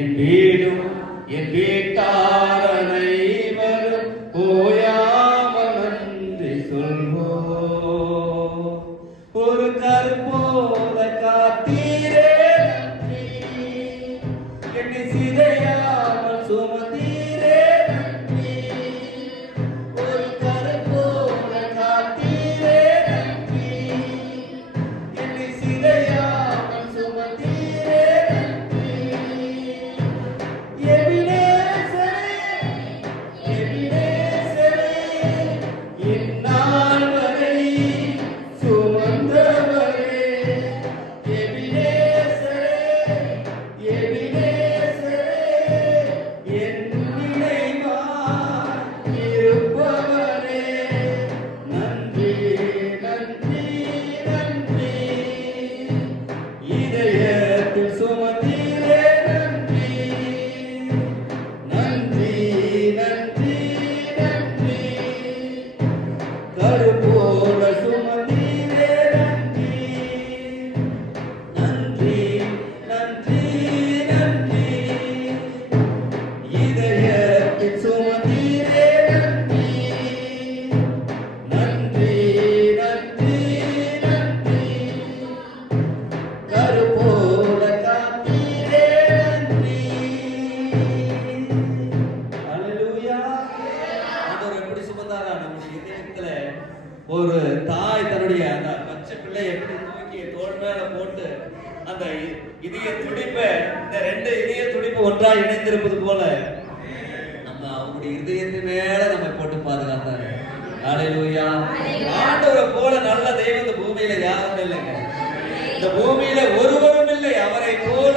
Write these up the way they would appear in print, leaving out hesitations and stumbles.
என் வீடும் என் வீட்டார் அனைவரும் ஓயாமல் நன்றி சொல்வோம். ஒரு கற்போல காத்தீரே நன்றி, என்னை சிதையாமல் சுமந்தீரே நன்றி. ஒரு கற்போல காத்தீரே நன்றி, என்னை சிதையாமல் சுமந்தீரே நன்றி. எபினேசரே, எபினேசரே, இந்நாள் வரை சுமந்தவரே. எபினேசரே, எபினேசரே, என் நினைவாய் இருப்பவரே. நன்றி, நன்றி, நன்றி. இதயத்தில் சுமந்தீரே நன்றி. நன்றி, நன்றி, நன்றி. கருப்போல சுமந்தீரே நன்றி. நன்றி, நன்றி, நன்றி. இதயத்தில் சுமந்தீரே நன்றி. நன்றி, நன்றி, நன்றி. கருப்போல காத்தீரே நன்றி. அல்லேலூயா. ஆண்டவர் எப்படி சுமந்தாரா? நம்முடைய இதயத்துல ஒரு தாய் தன்னுடைய அந்த பச்சை பிள்ளை எப்படி தூக்கி தோள் மேல போட்டு அந்த இதய துடிப்பை, இந்த ரெண்டு இதய துடிப்பு ஒன்றாக இணைந்திருப்பது போல நம்ம அவருடைய இதயத்தின் மேல நம்ம போட்டு பாதுகாத்தாரு. அல்லேலூயா. ஆண்டவரை போல நல்ல தெய்வம் இந்த பூமியில யாரும் இல்லைங்க. இந்த பூமியில ஒருவரும் இல்லை. அவரை போல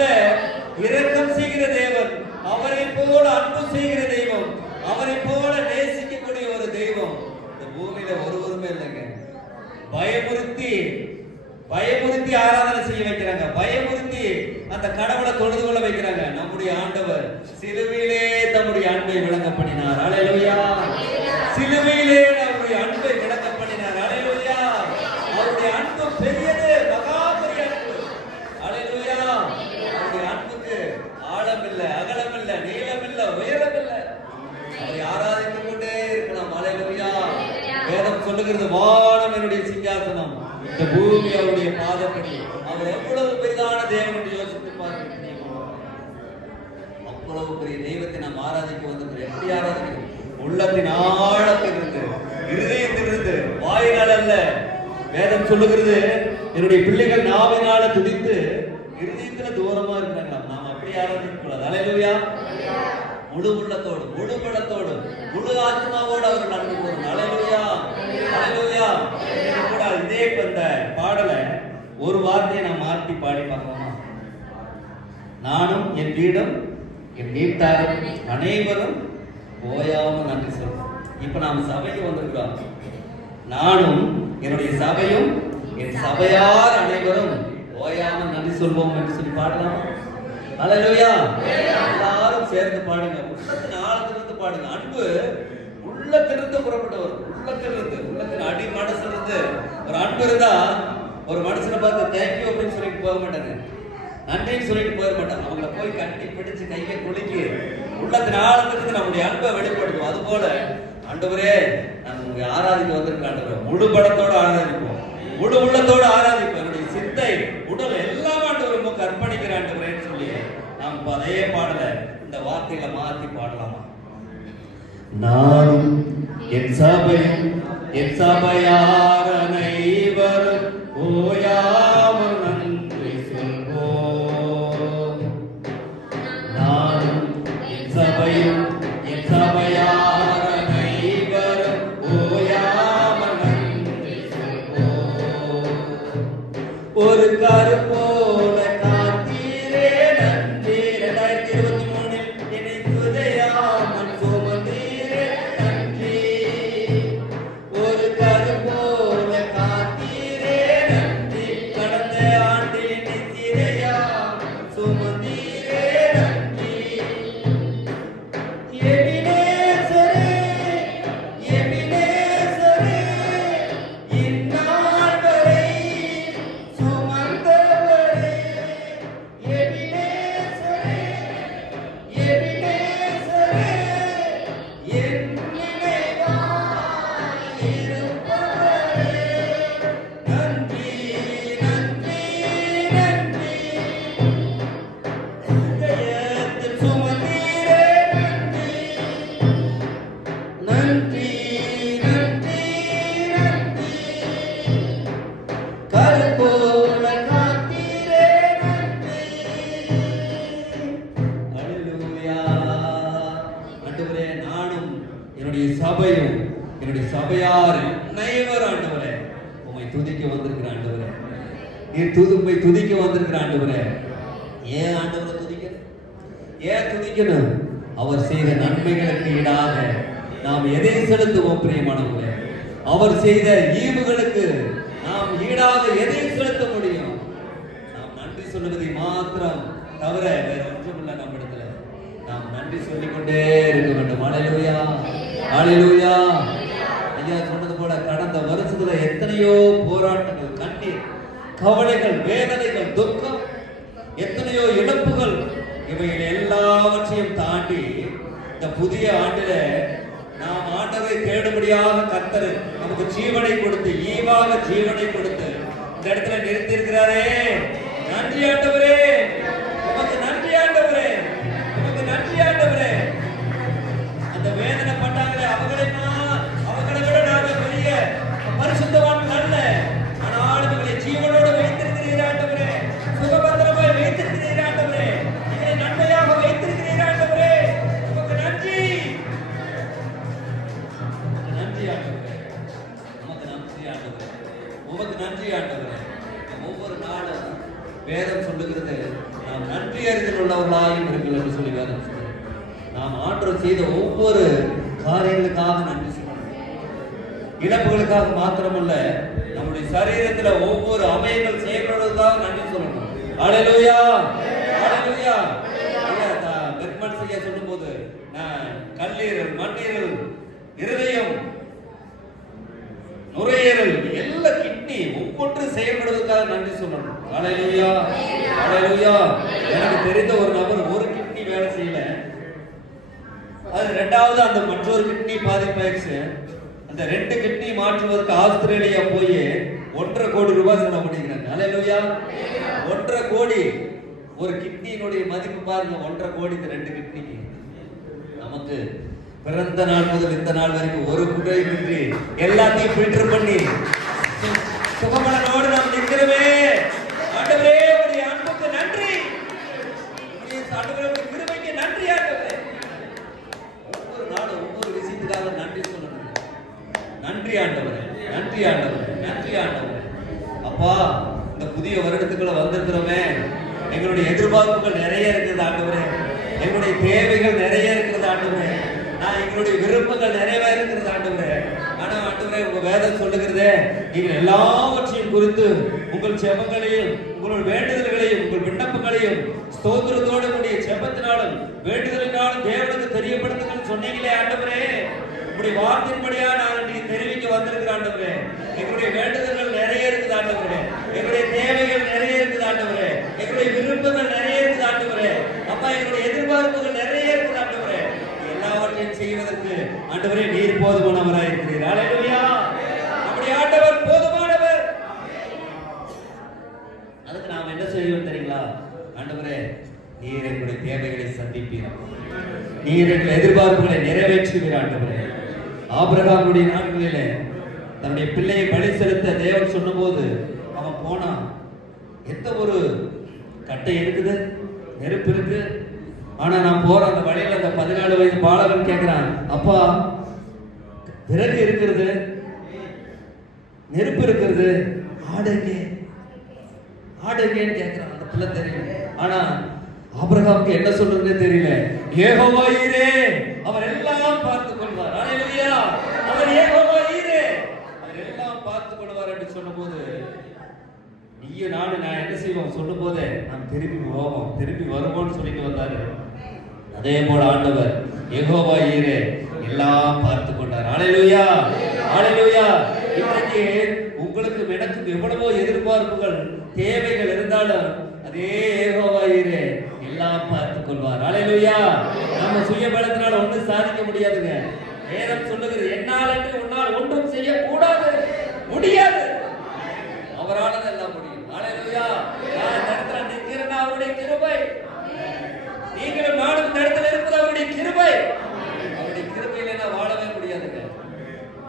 இரக்கம் செய்கிற தேவன், அவரை போல அன்பு செய்கிற தெய்வம், அவரை போல நேசிக்கக்கூடிய ஒரு தெய்வம் இந்த பூமியில ஒருவருமே இல்லைங்க. பயமுறுத்தி பயமுறுத்தி ஆராதனை செய்ய வைக்கிறாங்க, பயமுறுத்தி அந்த கடவுளை தொழுது கொள்ள வைக்கிறாங்க. நம்முடைய ஆண்டவர் சிலுவையிலே தம்முடைய அன்பை விளங்க பண்ணினார். அல்லேலூயா. சிலுவையிலே அவருடைய அன்பை விளங்க பண்ணினார். அல்லேலூயா. அவருடைய அன்பு பெரியது, மகா பெரிய அன்பு. அல்லேலூயா. அவருடைய அன்புக்கு ஆழம் இல்லை, அகலம் இல்லை, நீளம் இல்லை, உயரம் இல்லை. அவரை ஆராதித்துக் கொண்டே இருக்கலாம். அல்லேலூயா. வேதம் சொல்லுகிறது, வானம் என்னுடைய சிங்காசனம், இந்த பூமி அவருடைய பாதப்படி. அவர் எவ்வளவு பெரிதான தேவன் என்று யோசித்து பார்க்கிறேன். அவ்வளவு பெரிய தெய்வத்தை நாம் ஆராதிக்க வந்திருக்கிறோம். எப்படி ஆராதிக்கிறோம்? உள்ளத்தின் ஆழத்திலிருந்து, இருதயத்திலிருந்து, வாயினால் அல்ல. வேதம் சொல்லுகிறது, என்னுடைய பிள்ளைகள் நாவினால துடித்து இருதயத்துல தூரமா இருக்கிறாங்களா. நாம் அப்படி ஆராதிக்க கூடாது. அல்லேலூயா. முழு உள்ளத்தோடு, முழு பலத்தோடு, முழு ஆத்மாவோடு அவர் நடந்து போகணும். அல்லேலூயா. அல்லேலூயா. கூட இதே அந்த பாடலை ஒரு வார்த்தையை நான் மாற்றி பாடி பார்க்கலாமா? நானும் என் வீடும் என் வீட்டாரும் அனைவரும் ஓயாமல் நன்றி சொல்றோம். இப்ப நாம் சபைக்கு வந்திருக்கிறோம். நானும் என்னுடைய சபையும் என் சபையார் அனைவரும் ஓயாமல் நன்றி சொல்வோம் என்று சொல்லி பாடலாம். அல்லேலூயா. எல்லாரும் சேர்ந்து பாடுங்க. உள்ளத்தின் ஆழத்திலிருந்து பாடுங்க. அன்பு உள்ளத்திலிருந்து புறப்பட்டவர். உள்ளத்தின் அடி மனசிலிருந்து ஒரு அன்பு இருந்தா ஒரு மனுஷனை பார்த்து தேங்க்யூ அப்படின்னு சொல்லிட்டு போக மாட்டாங்க, நன்றின்னு சொல்லிட்டு போக மாட்டாங்க. அவங்கள போய் கட்டி பிடிச்சு கையை குலுக்கி உள்ளத்தின் ஆழத்திலிருந்து நம்முடைய அன்பை வெளிப்படுத்துவோம். அது போல ஆண்டவரே, நான் உங்களை ஆராதிக்க வந்திருக்கேன். ஆண்டவரே, முழு படத்தோடு ஆராதிப்போம், முழு உள்ளத்தோடு ஆராதிப்போம். என்னுடைய சிந்தை, உடல் எல்லாம் ஆண்டவர் உமக்கு அர்ப்பணிக்கிற ஆண்டவரேன்னு சொல்லி நாம் அதே பாடல இந்த வார்த்தைகளை மாற்றி பாடலாமா? நானும் என் சபையும் என் சபையார் அனைவரும் ஓயாமல் நன்றி சொல்வோம். நானும் என் சபையும் என் சபையார் அனைவரும் ஓயாமல் நன்றி சொல்வோம். ஒரு கருப்போல காத்தீரே நன்றி. 2023 என்னை துதையாமல் சுமந்தீரே நன்றி. ஒரு கருப்போல காத்தீரே நன்றி. கடந்த ஆண்டில் என்னை சிறையாமல் சுமந்தீரே நன்றி. எபினேசரே, எபினேசரே, இந்நாள் வரை சுமந்தவரே. நீ உம்மை துதிக்க வந்திருக்கிற ஆண்டவரே. ஏன் ஆண்டவரை துதிக்கணும்? ஏன் துதிக்கணும்? அவர் செய்த நன்மைகளுக்கு ஈடாக நாம் எதை செலுத்துவோம் பிரியமானவர்களே? அவர் செய்த ஈவுகளுக்கு நாம் ஈடாக எதை செலுத்த முடியும்? நாம் நன்றி சொல்லுவதை மாத்திரம் தவிர வேற ஒன்றுமில்லை. நம்மிடத்துல நாம் நன்றி சொல்லிக்கொண்டே இருக்க வேண்டும். ஹல்லேலூயா, ஹல்லேலூயா. ஐயா சொன்னது போல கடந்த வருஷத்துல எத்தனையோ போராட்டங்கள், கண்ணீர், கவலைகள், வேதனைகள், துக்கம், எத்தனையோ இழப்புகள், இவைகள் எல்லாவற்றையும் தாண்டி இந்த புதிய ஆண்டில நாம் ஆண்டவரை தேடும்படியாக கர்த்தர் நமக்கு ஜீவனை கொடுத்து, ஈவாக ஜீவனை கொடுத்து இந்த இடத்துல நிறுத்தி இருக்கிறாரே. நன்றி ஆண்டவரே, உமக்கு நன்றி ஆண்டவரே, உமக்கு நன்றி ஆண்டவரே. அந்த வேதனை பட்டாங்களே, அவங்களை விட நாங்கள் பெரிய பரிசுத்தவான்கள் அல்ல. ஆனால் இவங்களை ஜீவனோடு வைத்திருக்கிறீர் ஆண்டவரே, சுகபத்திரமாய் வைத்திருக்கிறீர் ஆண்டவரே, இதை நன்மையாக வைத்திருக்கிறீர் ஆண்டவரே. உமக்கு நன்றி, நன்றி ஆண்டவரே, உமக்கு நன்றி ஆண்டவரே, உமக்கு நன்றி ஆண்டவரே. ஒவ்வொரு நாளும் வேதம் சொல்லுகிறது, நாம் நன்றி அறிதல் உள்ளவர்களாயும் இருங்கள் என்று சொல்லி வேதம் சொல்லுகிறது. நாம் ஆண்டவர் செய்த ஒவ்வொரு காரியங்களுக்காக நன்றி சொல்லணும். இழப்புகளுக்காக மாத்திரமல்ல, நம்முடைய சரீரத்துல ஒவ்வொரு அவயங்கள் செயல்படுவதற்காக நன்றி சொல்லணும். ஹல்லேலூயா, ஹல்லேலூயா. பெர்மன் செய்ய சொல்லும் போது கல்லீரல், மண்ணீரல், இருதயம், நுரையீரல், எல்லா கிட்னி ஒவ்வொன்றும் செயல்படுவதற்காக நன்றி சொல்லணும். ஹல்லேலூயா, ஹல்லேலூயா. எனக்கு தெரிந்த ஒரு நபர் ஒரு கிட்னி வேலை செய்யல, அது ரெண்டாவது அந்த மற்றொரு கிட்னி பாதிப்பாயிடுச்சு. அந்த 2 கிட்னி மாற்றுவதற்கு ஆஸ்திரேலியா போய் 1.5 கோடி ரூபாய் செலவு பண்ணிக்கிறாங்க. ஹல்லேலூயா, 1.5 கோடி. ஒரு கிட்னியினுடைய மதிப்பு பாருங்க, 1.5 கோடி. இந்த 2 கிட்னிக்கு நமக்கு பிறந்த நாள் முதல் இந்த நாள் வரைக்கும் ஒரு குறையின்றி எல்லாத்தையும் ஃபில்டர் பண்ணி சுகபலனோடு நாம் நிற்கிறோமே. ஆண்டவரே, உம்முடைய அன்புக்கு நன்றி, ஆண்டவரே, உம்முடைய கிருபைக்கு நன்றி ஆண்டவரே. ஒவ்வொரு நாளும் ஒவ்வொரு விஷயத்துக்காக நன்றி சொல்லணும். நன்றி ஆண்டவரே, நன்றி ஆண்டவரே, நன்றி ஆண்டவரே. அப்பா, இந்த புதிய வருடத்துக்குள்ள வந்திருக்கிறோமே, எங்களுடைய எதிர்பார்ப்புகள் நிறைய இருக்கிறது ஆண்டவரே, எங்களுடைய தேவைகள் நிறைய இருக்கிறது ஆண்டவரே, எங்களுடைய விருப்பங்கள் நிறைய இருக்கிறது ஆண்டவரே. ஆனா ஆண்டவரே, உங்க வேதம் சொல்லுகிறதே, நீங்கள் எல்லாவற்றையும் குறித்து உங்கள் செபங்களையும் உங்கள் வேண்டுதல்களையும் உங்கள் விண்ணப்பங்களையும் ஸ்தோத்திரத்தோடு கூடிய செபத்தினாலும் வேண்டுதலினாலும் தேவனுக்கு தெரியப்படுத்துங்கள் சொன்னீங்களே ஆண்டவரே. உங்களுடைய வார்த்தையின்படியா நாங்கள் நீங்க தெரிவிக்க வந்திருக்கிற ஆண்டவரே. எங்களுடைய வேண்டுதல்கள் நிறைய இருக்குது ஆண்டவரே, எங்களுடைய தேவைகள் நிறைய இருக்குது ஆண்டவரே, எங்களுடைய விருப்பங்கள் நிறைய இருக்குது ஆண்டவரே. அப்பா, எங்களுடைய எதிர்பார்ப்புகள் நிறைய இருக்குது ஆண்டவரே. எல்லாவற்றையும் செய்வதற்கு ஆண்டவரே நீர் போதுமானவராய் இருக்கிறீர். ஹல்லேலூயா, நம்முடைய ஆண்டவர் போதுமானவர். அதுக்கு நாம் என்ன செய்வோம் தெரியுங்களா? ஆண்டவரே, நீர் எங்களுடைய தேவைகளை சந்திப்பீர், நீர் எங்கள் எதிர்பார்ப்புகளை நிறைவேற்றுவீர் ஆண்டவரே. ஆபிரகாமுடைய நாட்களிலே தன்னுடைய பிள்ளையை பலி செலுத்த தேவன் சொன்னபோது அவன் போனான். எந்த ஒரு கட்டை இருக்குது, நெருப்பு இருக்கு. ஆனா நான் போற அந்த வழியில அந்த 14 வயது பாலகன் கேட்கிறான், அப்பா, விறகு இருக்கிறது, நெருப்பு இருக்கிறது, ஆடுங்கன்னு கேட்கிறான். அந்த பிள்ளை தெரியும். ஆனா ஆபிரகாமுக்கு என்ன சொல்றதுன்னே தெரியல. யெகோவா ஈரே, அவர் எல்லாம் பார்த்துக் கொள்வார். ஹல்லேலூயா, அவர் யெகோவா ஈரே, அவர் எல்லாம் பார்த்துக் கொள்வார் என்று சொன்னபோது நீயும் நான் என்ன செய்வோம் சொல்லும் போதே நாம் திரும்பி போவோம், திரும்பி வருவோம்னு சொல்லிட்டு வந்தாரு. அதே போல ஆண்டவர் யெகோவா ஈரே எல்லாம் பார்த்து கொண்டார். ஹல்லேலூயா, ஹல்லேலூயா. இன்றைக்கு உங்களுக்கு எனக்கும் எவ்வளவோ எதிர்பார்ப்புகள் தேவைகள் இருந்தாலும் அதே யெகோவா ஈரே எல்லாம் பார்த்துக் கொள்வார். ஹல்லேலூயா. நம்ம சுய பலத்தினால ஒன்றும் சாதிக்க முடியாதுங்க. வேதம் சொல்லுகிறது, என்னால் என்று உன்னால் ஒன்றும் செய்ய கூடாது, முடியாது, அவரால் எல்லாம் முடியும். ஹல்லேலூயா. நான் இந்த இடத்துல நிற்கிறேன்னா அவருடைய கிருபை, நீங்களும் நானும் இந்த இடத்துல இருப்பது அவருடைய கிருபை. அவருடைய கிருபையில நான் வாழவே முடியாதுங்க.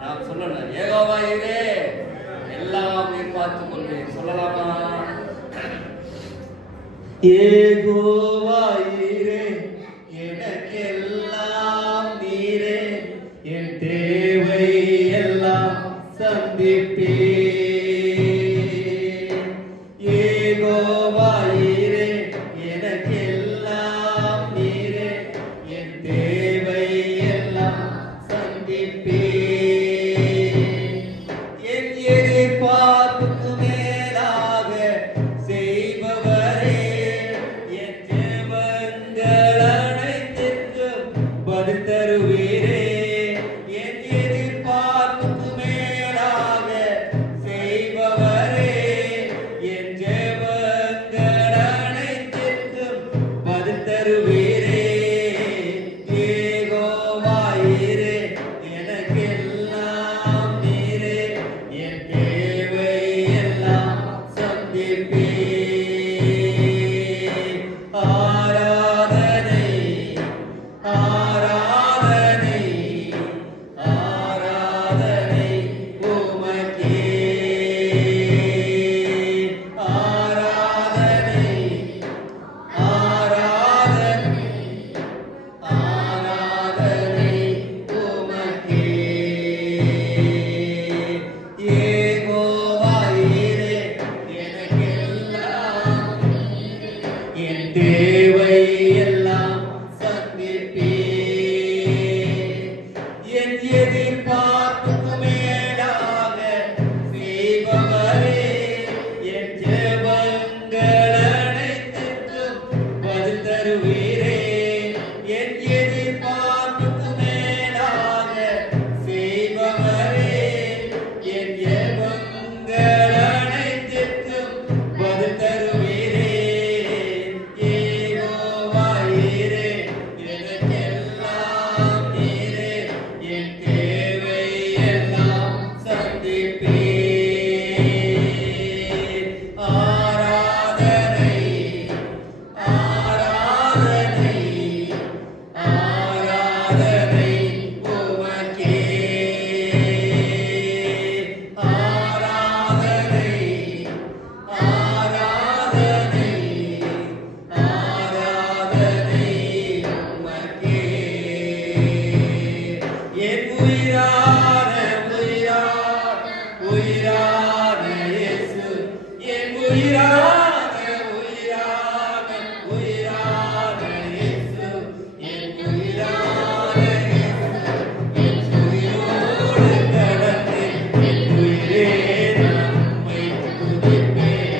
நாம் சொல்லணும், யெகோவா ஈரே எல்லாம் நீர் பார்த்துக் கொள்வேன் சொல்லலாமா? யெகோவா ஈரே எனக்கெல்லாம் நீரே, என் தேவை எல்லாம் சந்திப்பீர். யெகோவாயிரே எனக்கெல்லாம் நீரே என் தேவை எல்லாம் சந்திப்பே என் எதிர்பார்ப்புக்கு மேலாக செய்பவரே என் ஜெபங்கள் அனைத்திற்கும் பதில் தருவீரே என் எதிர்பார்ப்புக்கு மேலாக செய்பவரே என் ஜெபங்கள் அனைத்திற்கும் பதில் தருவீரே யெகோவாயிரே எனக்கெல்லாம் நீரே என் தேவை எல்லாம் சந்திப்பே ஆராதனை ஆராதனை ஆராதனை உமக்கே ஆராதனை ஆராதனை ஆராதனை உமக்கே யெகோவாயிரே எனக்கெல்லாம் என் தேவை எல்லாம் சந்திப்பே என் எதிர்பார்ப்புக்கு மேலாக செய்பவரே என் ஜெபங்கள் அனைத்திற்கும் பதில் தருவீரே என் எதிர்பார்ப்புக்கு மேலாக செய்பவரே என் ஜெபங்கள் அனைத்திற்கும் பதில் தருவீரே யெகோவாயிரே எனக்கெல்லாம் நீரே என் தேவை எல்லாம் சந்திப்பே ஆராதனை ஆராதனை ஆராதனை உமக்கே ஆராதனை ஆராதனை ஆராதனை உமக்கே என் உயிரான உயிரான உயிரான இயேசு என் உயிரான உயிரான உயிரான இயேசு என் உயிரான இயேசு என் உயிரோடு கலந்து என் உயிரே நான் உம்மை துதிப்பேன்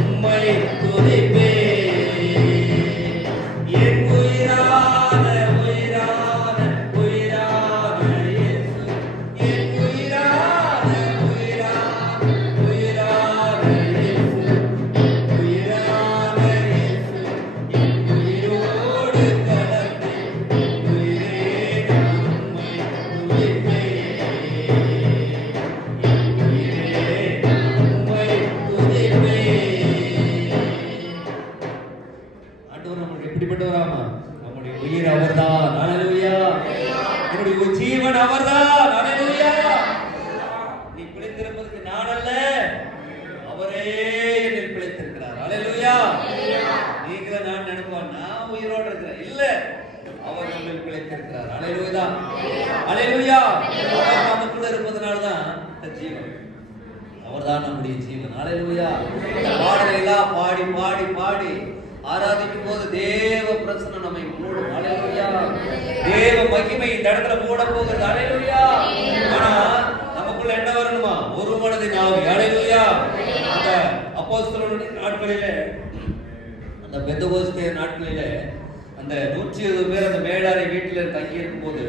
உம்மை துதிப்பேன் என் உயிரான உயிரான உயிரான இயேசு என் உயிரான உயிரான உயிரான இயேசு என் உயிரான இயேசு என் உயிரோடு கலந்து என் உயிரே நான் உம்மை துதிப்பேன் என் உயிரே நான் உம்மை துதிப்பேன் ஆண்டவர் நம்மளுக்கு எப்படிப்பட்டவராமா நம்முடைய உயிர் அவர்தான் ஹalleluya என்னுடைய ஜீவன் அவர்தான் ஹalleluya நீ பிழைத்திருப்பதற்கு நான் அல்ல அவரே என்னில் பிழைத்திருக்கிறார் ஹalleluya நீங்கள நான் நினைப்போம் நான் உயிரோடு இருக்கிறேன் இல்ல அவர் நம்மில் பிழைத்திருக்கிறார் ஹalleluya ஹalleluya அவர் நமக்குள்ள இருப்பதனால தான் இந்த ஜீவன் அவர்தான் நம்முடைய ஜீவன் ஹalleluya இந்த பாடலை எல்லாம் பாடி பாடி பாடி ஆராதிக்கும் போது தேவ பிரசன்னம் நம்மை மூடும் ஹalleluya தேவ மகிமை இந்த இடத்துல மூட போகிறது ஹalleluya ஆனா நமக்குள்ள என்ன வரணுமா ஒரு மனதின் ஆவி ஹalleluya அந்த அப்போஸ்தலர்களுடைய நாட்களிலே அந்த பெந்தகோஸ்தே நாட்களிலே அந்த 120 பேர் அந்த மேடாரை வீட்டில் தங்கி இருக்கும் போது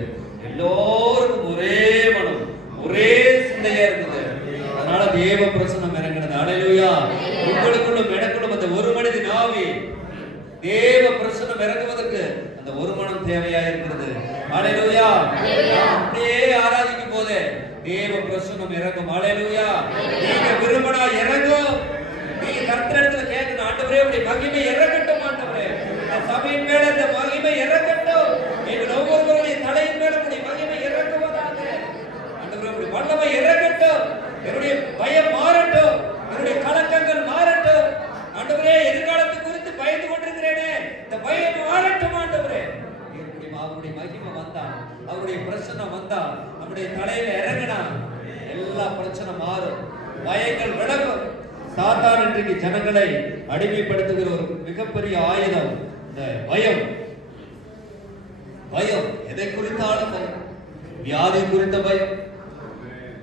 எல்லோருக்கும் ஒரே மனம் ஒரே சிந்தையா இருந்தது அதனால தேவ பிரசன்னம் இறங்கினது ஹalleluya உங்களுக்குள்ளும் எனக்குள்ளும் அந்த ஒரு மனதின் ஆவி தேவ பிரசன்னம் இறங்குவதற்கு அந்த ஒரு மனம் தேவையா இருக்கிறது ஹalleluya அப்படியே ஆராதிக்கும் போது தேவ பிரசன்னம் இறங்கும் ஹalleluya நீங்க விரும்பினா இறங்கும் நீங்க கர்த்தரிடத்துல கேட்கணும் ஆண்டவரே உம்முடைய மகிமை இறங்கட்டும் ஆண்டவரே இந்த சபையின் மேல இந்த மகிமை இறங்கட்டும் எங்கள் ஒவ்வொருவருடைய தலையின் மேல உம்முடைய மகிமை இறங்குவதாக ஆண்டவரே உம்முடைய வல்லமை இறங்கட்டும் என்னுடைய பயம் மாறட்டும் என்னுடைய கலக்கங்கள் மாறட்டும் ஆண்டவரே எதிர்காலத்தை குறித்து பயந்து கொண்டிருக்கிறேனே இந்த பயம் மாறட்டும் ஆண்டவரே அவருடைய மகிமை வந்தா அவருடைய பிரச்சனை வந்தா நம்முடைய தலையில இறங்கினா எல்லா பிரச்சனை மாறும் பயங்கள் விலகும். சாத்தான் இன்றைக்கு ஜனங்களை அடிமைப்படுத்துகிற ஒரு மிகப்பெரிய ஆயுதம் இந்த பயம். பயம் எதை குறித்தாலும் பயம். வியாதி குறித்த பயம்,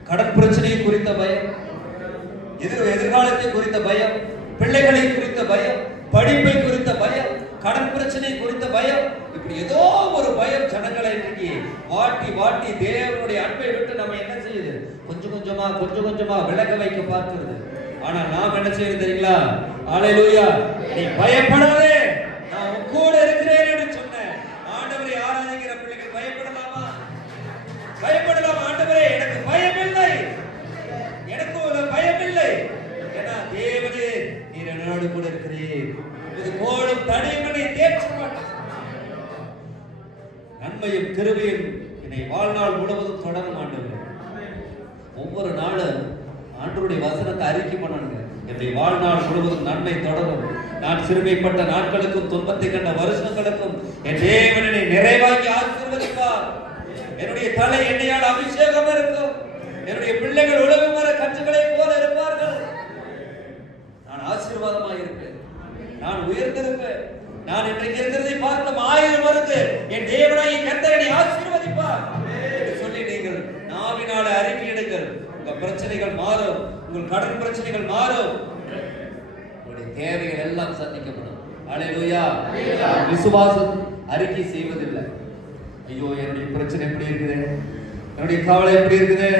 கடன் பிரச்சனையை குறித்த பயம், எதிர்காலத்தை குறித்த பயம், பிள்ளைகளை குறித்த பயம், படிப்பை குறித்த பயம், கடன் பிரச்சனை குறித்த பயம். இப்படி ஏதோ ஒரு பயம் ஜனங்களை இன்றைக்கு வாட்டி வாட்டி தேவனுடைய அன்பை விட்டு நம்ம என்ன செய்யுது? கொஞ்சம் கொஞ்சமா விலக வைக்க பார்க்கிறது. ஆனா நாம் என்ன செய்யறது தெரியுங்களா? ஹல்லேலூயா, நீ பயப்படாதே, நான் உன் கூட இருக்கிறேன் என்று சொன்னேன். ஆண்டவரை ஆராதிக்கிற பிள்ளைகள் பயப்படலாமா? பயப்படலாமா? ஆண்டவரே எனக்கு பயமில்லை, எனக்கு ஒரு பயமில்லை. ஏன்னா தேவனே நீர் என்னோடு கூட இருக்கிறீர். இது கோளும் தடைகளை தேற்ற மாட்டேன். நன்மையும் கிருபையும் என்னை வாழ்நாள் முழுவதும் தொடரும். ஆண்டவரே ஒவ்வொரு நாளும் ஆண்டவருடைய வசனத்தை அறிக்கை பண்ணணுங்க. என்னுடைய வாழ்நாள் முழுவதும் நன்மை தொடரும். நான் சிறுமைப்பட்ட நாட்களுக்கும் துன்பத்தை கண்ட வருஷங்களுக்கும் என் தேவனை நிறைவாக்கி ஆசீர்வதிப்பார். என்னுடைய தலை எண்ணெயால் அபிஷேகம் இருக்கும். என்னுடைய பிள்ளைகள் உலக மர கற்றுகளை போல இருப்பார்கள். நான் ஆசீர்வாதமாக இருப்பேன், நான் உயர்ந்திருப்பேன். நான் இன்றைக்கு இருக்கிறதை பார்க்கலாம் 1000 வருது. என் தேவனாகிய கர்த்தர் என்னை ஆசீர்வதிப்பார் என்று சொல்லி நீங்கள் நாவினால அறிக்கையிடுங்கள். உங்க பிரச்சனைகள் மாறும், உங்கள் கடன் பிரச்சனைகள் மாறும், உங்களுடைய தேவைகள் எல்லாம் சந்திக்கப்படும். ஹல்லேலூயா. விசுவாசம் அறிக்கை செய்வதில்லை. ஐயோ என்னுடைய பிரச்சனை எப்படி இருக்குது, என்னுடைய கவலை எப்படி இருக்குது,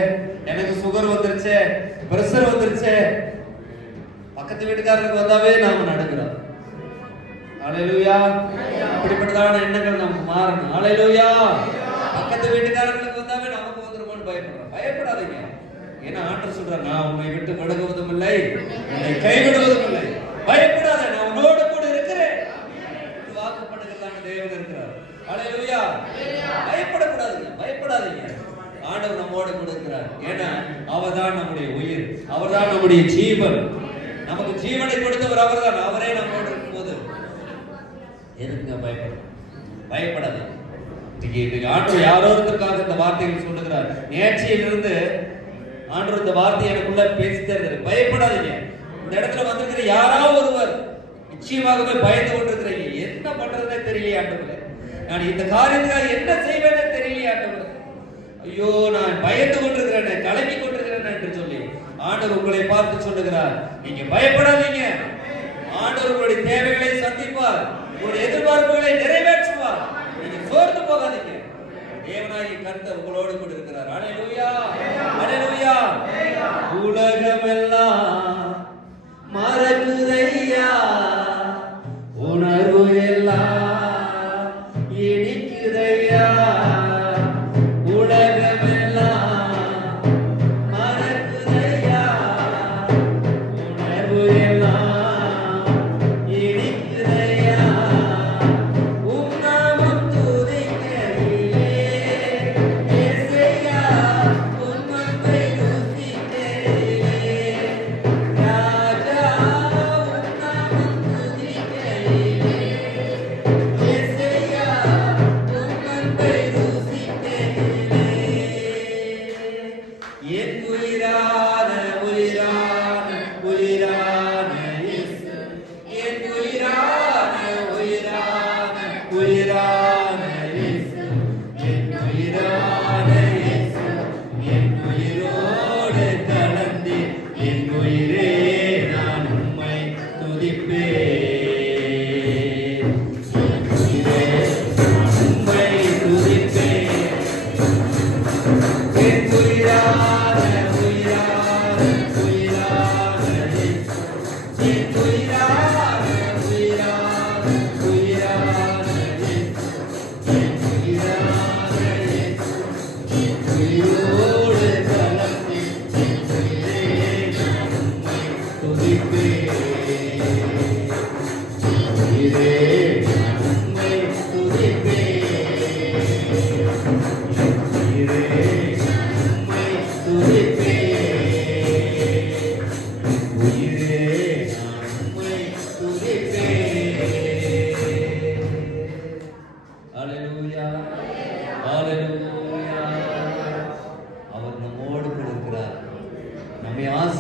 எனக்கு சுகர் வந்துருச்சு, பிரஷர் வந்துருச்சு, பக்கத்து வீட்டுக்காரருக்கு வந்தாவே நாம நடுங்கிறோம். ஹல்லேலூயா. இப்படிப்பட்டதான எண்ணங்கள் நமக்கு மாறணும். ஹல்லேலூயா. பக்கத்து வீட்டுக்காரங்களுக்கு வந்தாவே நமக்கு வந்துருமோன்னு பயப்படுறோம். பயப்படாதீங்க. ஏன்னா ஆண்டவர் சொல்றார், நான் உன்னை விட்டு விலகுவதும் இல்லை, உன்னை கைவிடுவதும் இல்லை. பயப்படாத, நான் உன்னோடு கூட இருக்கிறேன். வாக்கு பண்ணுகிறதான தேவன் இருக்கிறார். ஹல்லேலூயா. பயப்படக்கூடாதுங்க, பயப்படாதீங்க. ஆண்டவர் நம்மோடு கூட இருக்கிறார். ஏன்னா அவர்தான் நம்முடைய உயிர், அவர்தான் நம்முடைய ஜீவன். நமக்கு ஜீவனை கொடுத்தவர் அவர்தான். அவரே நம்மோடு இருக்கும்போது எதுக்குங்க பயப்படும்? பயப்படாதீங்க. ஆண்டவர் யாரோ ஒருத்தருக்காக இந்த வார்த்தைகள் சொல்லுகிறார். நேர்ச்சியிலிருந்து ஆண்டவர் இந்த வார்த்தை எனக்குள்ள பேசி தருகிறார். பயப்படாதீங்க. இந்த இடத்துல வந்திருக்கிற யாராவது ஒருவர் நிச்சயமாகவே பயந்து கொண்டிருக்கிறீங்க. என்ன பண்றதுன்னே தெரியலையே ஆண்டவரே, நான் இந்த காரியத்துக்காக என்ன செய்வேன்னு தெரியலையே ஆண்டவரே, ஐயோ நான் பயந்து கொண்டிருக்கிறேன், கலங்கி கொண்டிருக்கிறேன் என்று சொல்லி ஆண்டவர் உங்களை பார்த்து சொல்லுகிறார், நீங்க பயப்படாதீங்க. ஆண்டவர் உங்களுடைய தேவைகளை சந்திப்பார், உங்களுடைய எதிர்பார்ப்புகளை நிறைவேற்றுவார். நீங்க சோர்ந்து போகாதீங்க. தேவனாகிய கர்த்தர் உங்களோடு கூட இருக்கிறார். ஹல்லேலூயா, ஹல்லேலூயா. உலகமெல்லாம் மறக்குதையா, உணர்வு எல்லாம் இனிக்குதையா. உலகமெல்லாம் மறக்குதையா, உணர்வு எல்லாம் இனிக்குதையா. உன்னாமம் துதிக்கையிலே இசையா, உன் அன்பை ருசிக்கையிலே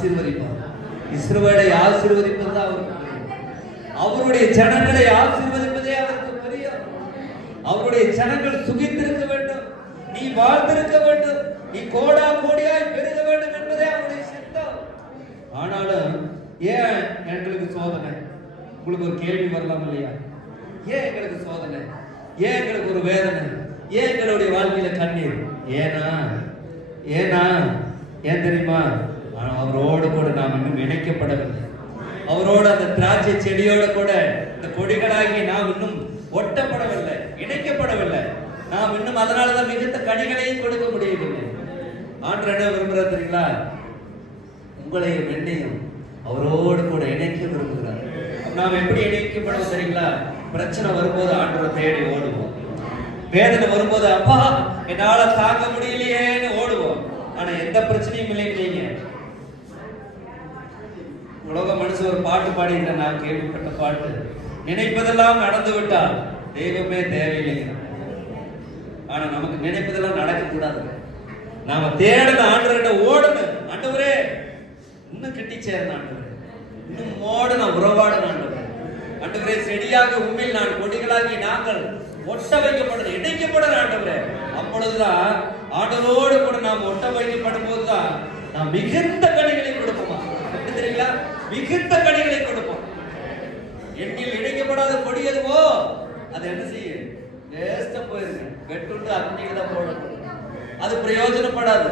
ஆசீர்வதிப்பார். இஸ்ரவேலை ஆசீர்வதிப்பது அவருக்கு அவருடைய ஜனங்களை ஆசீர்வதிப்பதே அவருக்கு தெரியும். அவருடைய ஜனங்கள் சுகித்திருக்க வேண்டும், நீ வாழ்ந்திருக்க வேண்டும், நீ கோடா கோடியாய் பெருக வேண்டும் என்பதே அவருடைய சித்தம். ஆனாலும் ஏன் எங்களுக்கு சோதனை? உங்களுக்கு ஒரு கேள்வி வரலாம் இல்லையா? ஏன் எங்களுக்கு சோதனை? ஏன் எங்களுக்கு ஒரு வேதனை? ஏன் எங்களுடைய வாழ்க்கையில கண்ணீர்? ஏன் தெரியுமா? அவரோடு கூட நாம் இன்னும் இணைக்கப்படவில்லை. அவரோடு அந்த திராட்சை செடியோட கூட இந்த கொடிகளாகி நாம் இன்னும் ஒட்டப்படவில்லை, இணைக்கப்படவில்லை. நாம் இன்னும் அதனாலதான் மிகுந்த கனிகளையும் கொடுக்க முடியவில்லை. ஆண்டவர் என்ன விரும்புகிறார் தெரியுங்களா? உங்களையும் என்னையும் அவரோடு கூட இணைக்க விரும்புகிறார். நாம் எப்படி இணைக்கப்படுவோம் தெரியுங்களா? பிரச்சனை வரும்போது ஆண்டவரை தேடி ஓடுவோம். வேதனை வரும்போது அப்பா என்னால தாங்க முடியலையேன்னு ஓடுவோம். ஆனா எந்த பிரச்சனையும் இல்லைங்க. உலக மனுஷன் ஒரு பாட்டு பாடியிருந்த நான் கேள்விப்பட்ட பாட்டு, நினைப்பதெல்லாம் நடந்து விட்டால் தெய்வமே தேவையில்லைங்க. ஆனா நமக்கு நினைப்பதெல்லாம் நடக்க கூடாது. நாம தேடன ஆண்டவர்கிட்ட ஓடணும். ஆண்டவரே இன்னும் கிட்டி சேரணும், ஆண்டவரே இன்னும் மோடன உறவாடணும், ஆண்டவரே ஆண்டவரே செடியாக உண்மையில் நான் கொடிகளாகி நாங்கள் ஒட்ட வைக்கப்படுது, இணைக்கப்படணும் ஆண்டவரே. அப்பொழுதுதான் ஆண்டவரோடு கூட நாம் ஒட்ட வைக்கப்படும் போதுதான் நாம் மிகுந்த கனிகளை கொடுப்போமா? எப்படி தெரியுங்களா? மிகுந்த கனிகளை கொடுப்போம். எண்ணில் இணைக்கப்படாத கொடி எதுவோ அது என்ன செய்யும்? வேஸ்டா போயிருங்க, வெட்டுண்டு அக்னியில தான் போடணும். அது பிரயோஜனப்படாது.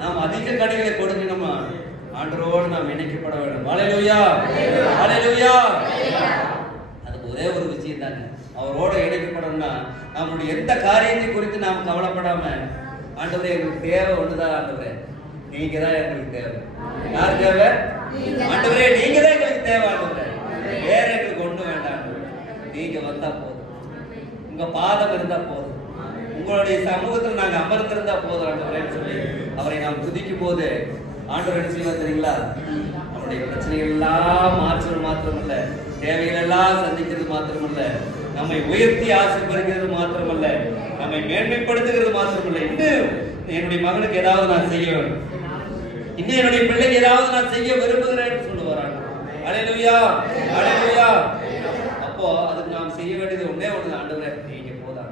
நாம் அதிக கனிகளை கொடுக்கணுமா? ஆண்டவரோடு நாம் இணைக்கப்பட வேண்டும். ஹல்லேலூயா, ஹல்லேலூயா. அதுக்கு ஒரே ஒரு விஷயம் தாங்க, அவரோட இணைக்கப்படணும்னா நம்முடைய எந்த காரியத்தை குறித்து நாம் கவலைப்படாம, ஆண்டவரே எங்களுக்கு தேவை ஒண்ணுதான், ஆண்டவரே நீங்க தான் எங்களுக்கு தேவை. யார் தேவை? ஆண்டவரே நீங்க தான் எங்களுக்கு தேவை. ஆண்டவரே வேற எங்களுக்கு ஒண்ணு வேண்டாம். நீங்க வந்தா போதும், உங்க பாதம் இருந்தா போதும், உங்களுடைய சமூகத்தில் நாங்க அமர்ந்திருந்தா போதும் ஆண்டவரேன்னு சொல்லி அவரை நாம் துதிக்கும் போது ஆண்டவர் என்ன செய்வார் தெரியுங்களா? நம்முடைய பிரச்சனைகள் எல்லாம் மாற்றம் மாத்திரமல்ல, தேவைகள் எல்லாம் சந்திக்கிறது மாத்திரமல்ல, நம்மை உயர்த்தி ஆசீர்வதிக்கிறது மாத்திரமல்ல, நம்மை மேன்மைப்படுத்துகிறது மாத்திரமல்ல, இன்னும் என்னுடைய மகனுக்கு ஏதாவது நான் செய்ய வேண்டும், இன்னும் என்னுடைய பிள்ளைக்கு ஏதாவது நான் செய்ய விரும்புகிறேன்னு சொல்லுவாராங்க. ஹல்லேலூயா, ஹல்லேலூயா. அப்போ அதுக்கு நாம் செய்ய வேண்டியது ஒண்ணே ஒண்ணு, ஆண்டவரே நீங்க போதா.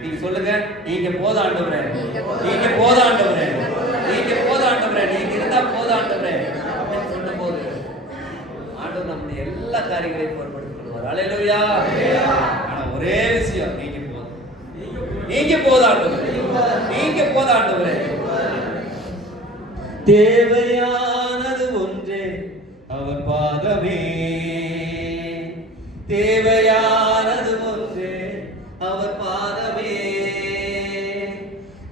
நீங்க சொல்லுங்க, நீங்க போதா ஆண்டவரே, நீங்க போதா ஆண்டவரே, நீங்க போதா ஆண்டவரே, நீங்க இருந்தா போதா ஆண்டவரே அப்படின்னு சொன்ன போது ஆண்டவர் நம்முடைய எல்லா காரியங்களையும் பொறுப்படுத்திக் கொள்வார். ஹல்லேலூயா. ஆனா ஒரே விஷயம், நீங்க போதா, நீங்க போதா ஆண்டவரே, நீங்க போதா ஆண்டவரே. தேவையானது ஒன்றே அவர் பாதமே, தேவையானது ஒன்றே அவர் பாதமே,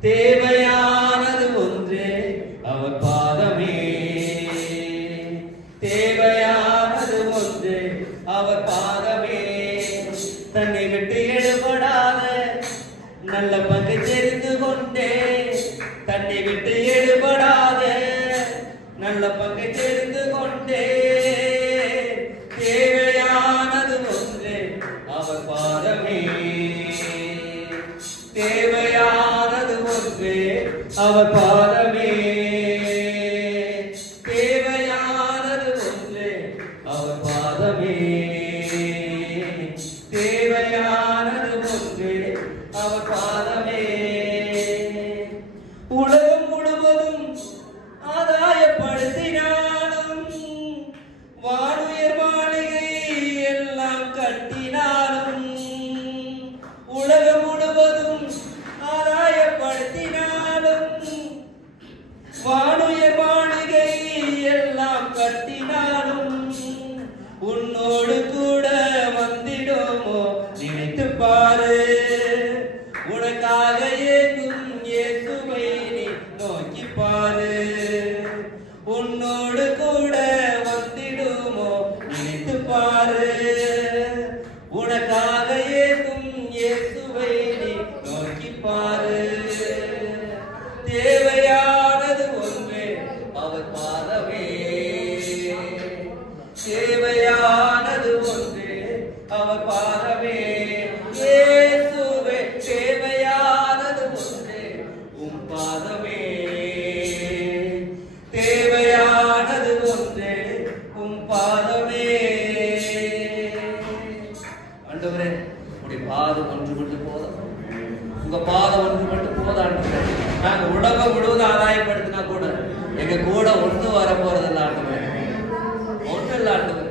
தேவையானது ஒன்றே அவர் பாதமே, தேவையானது ஒன்றே அவர் பாதமே. தன்னை விட்டு எடுபடாத நல்ல பங்கை தெரிந்து கொண்டே, தன்னை விட்டு எடுபடாத நல்ல பங்கை தெரிந்து கொண்டே, தேவையானது ஒன்றே அவர் பாதமே, தேவையானது ஒன்றே அவர் பாதமே, தேவையானது ஒன்றே அவர் பாதமே, தேவையானது ஒன்றே அவர் பாதமே. உலகம் முழுவதும் ஆதாயப்படுத்தினாலும், வானுயர் மாளிகை எல்லாம் கட்டினாலும், உலகம் முழுவதும் ஆதாயப்படுத்தினாலும், வானுயர் மாளிகை எல்லாம் கட்டினாலும், உன்னோடு கூட வந்திடுமோ நினைத்து பாரு. உனக்காக ஏங்கும் இயேசுவை நீ நோக்கி பாரு. உன்னோடு கூட வந்திடுமோ நினைத்து பாரு. உனக்காக ஏங்கும் இயேசுவை நீ நோக்கி பாரு. தேவையானது ஒன்றே எங்க கூட ஒண்ணு வர போறதில்ல ஆண்டவரே, ஒண்ணு இல்ல ஆண்டவரே.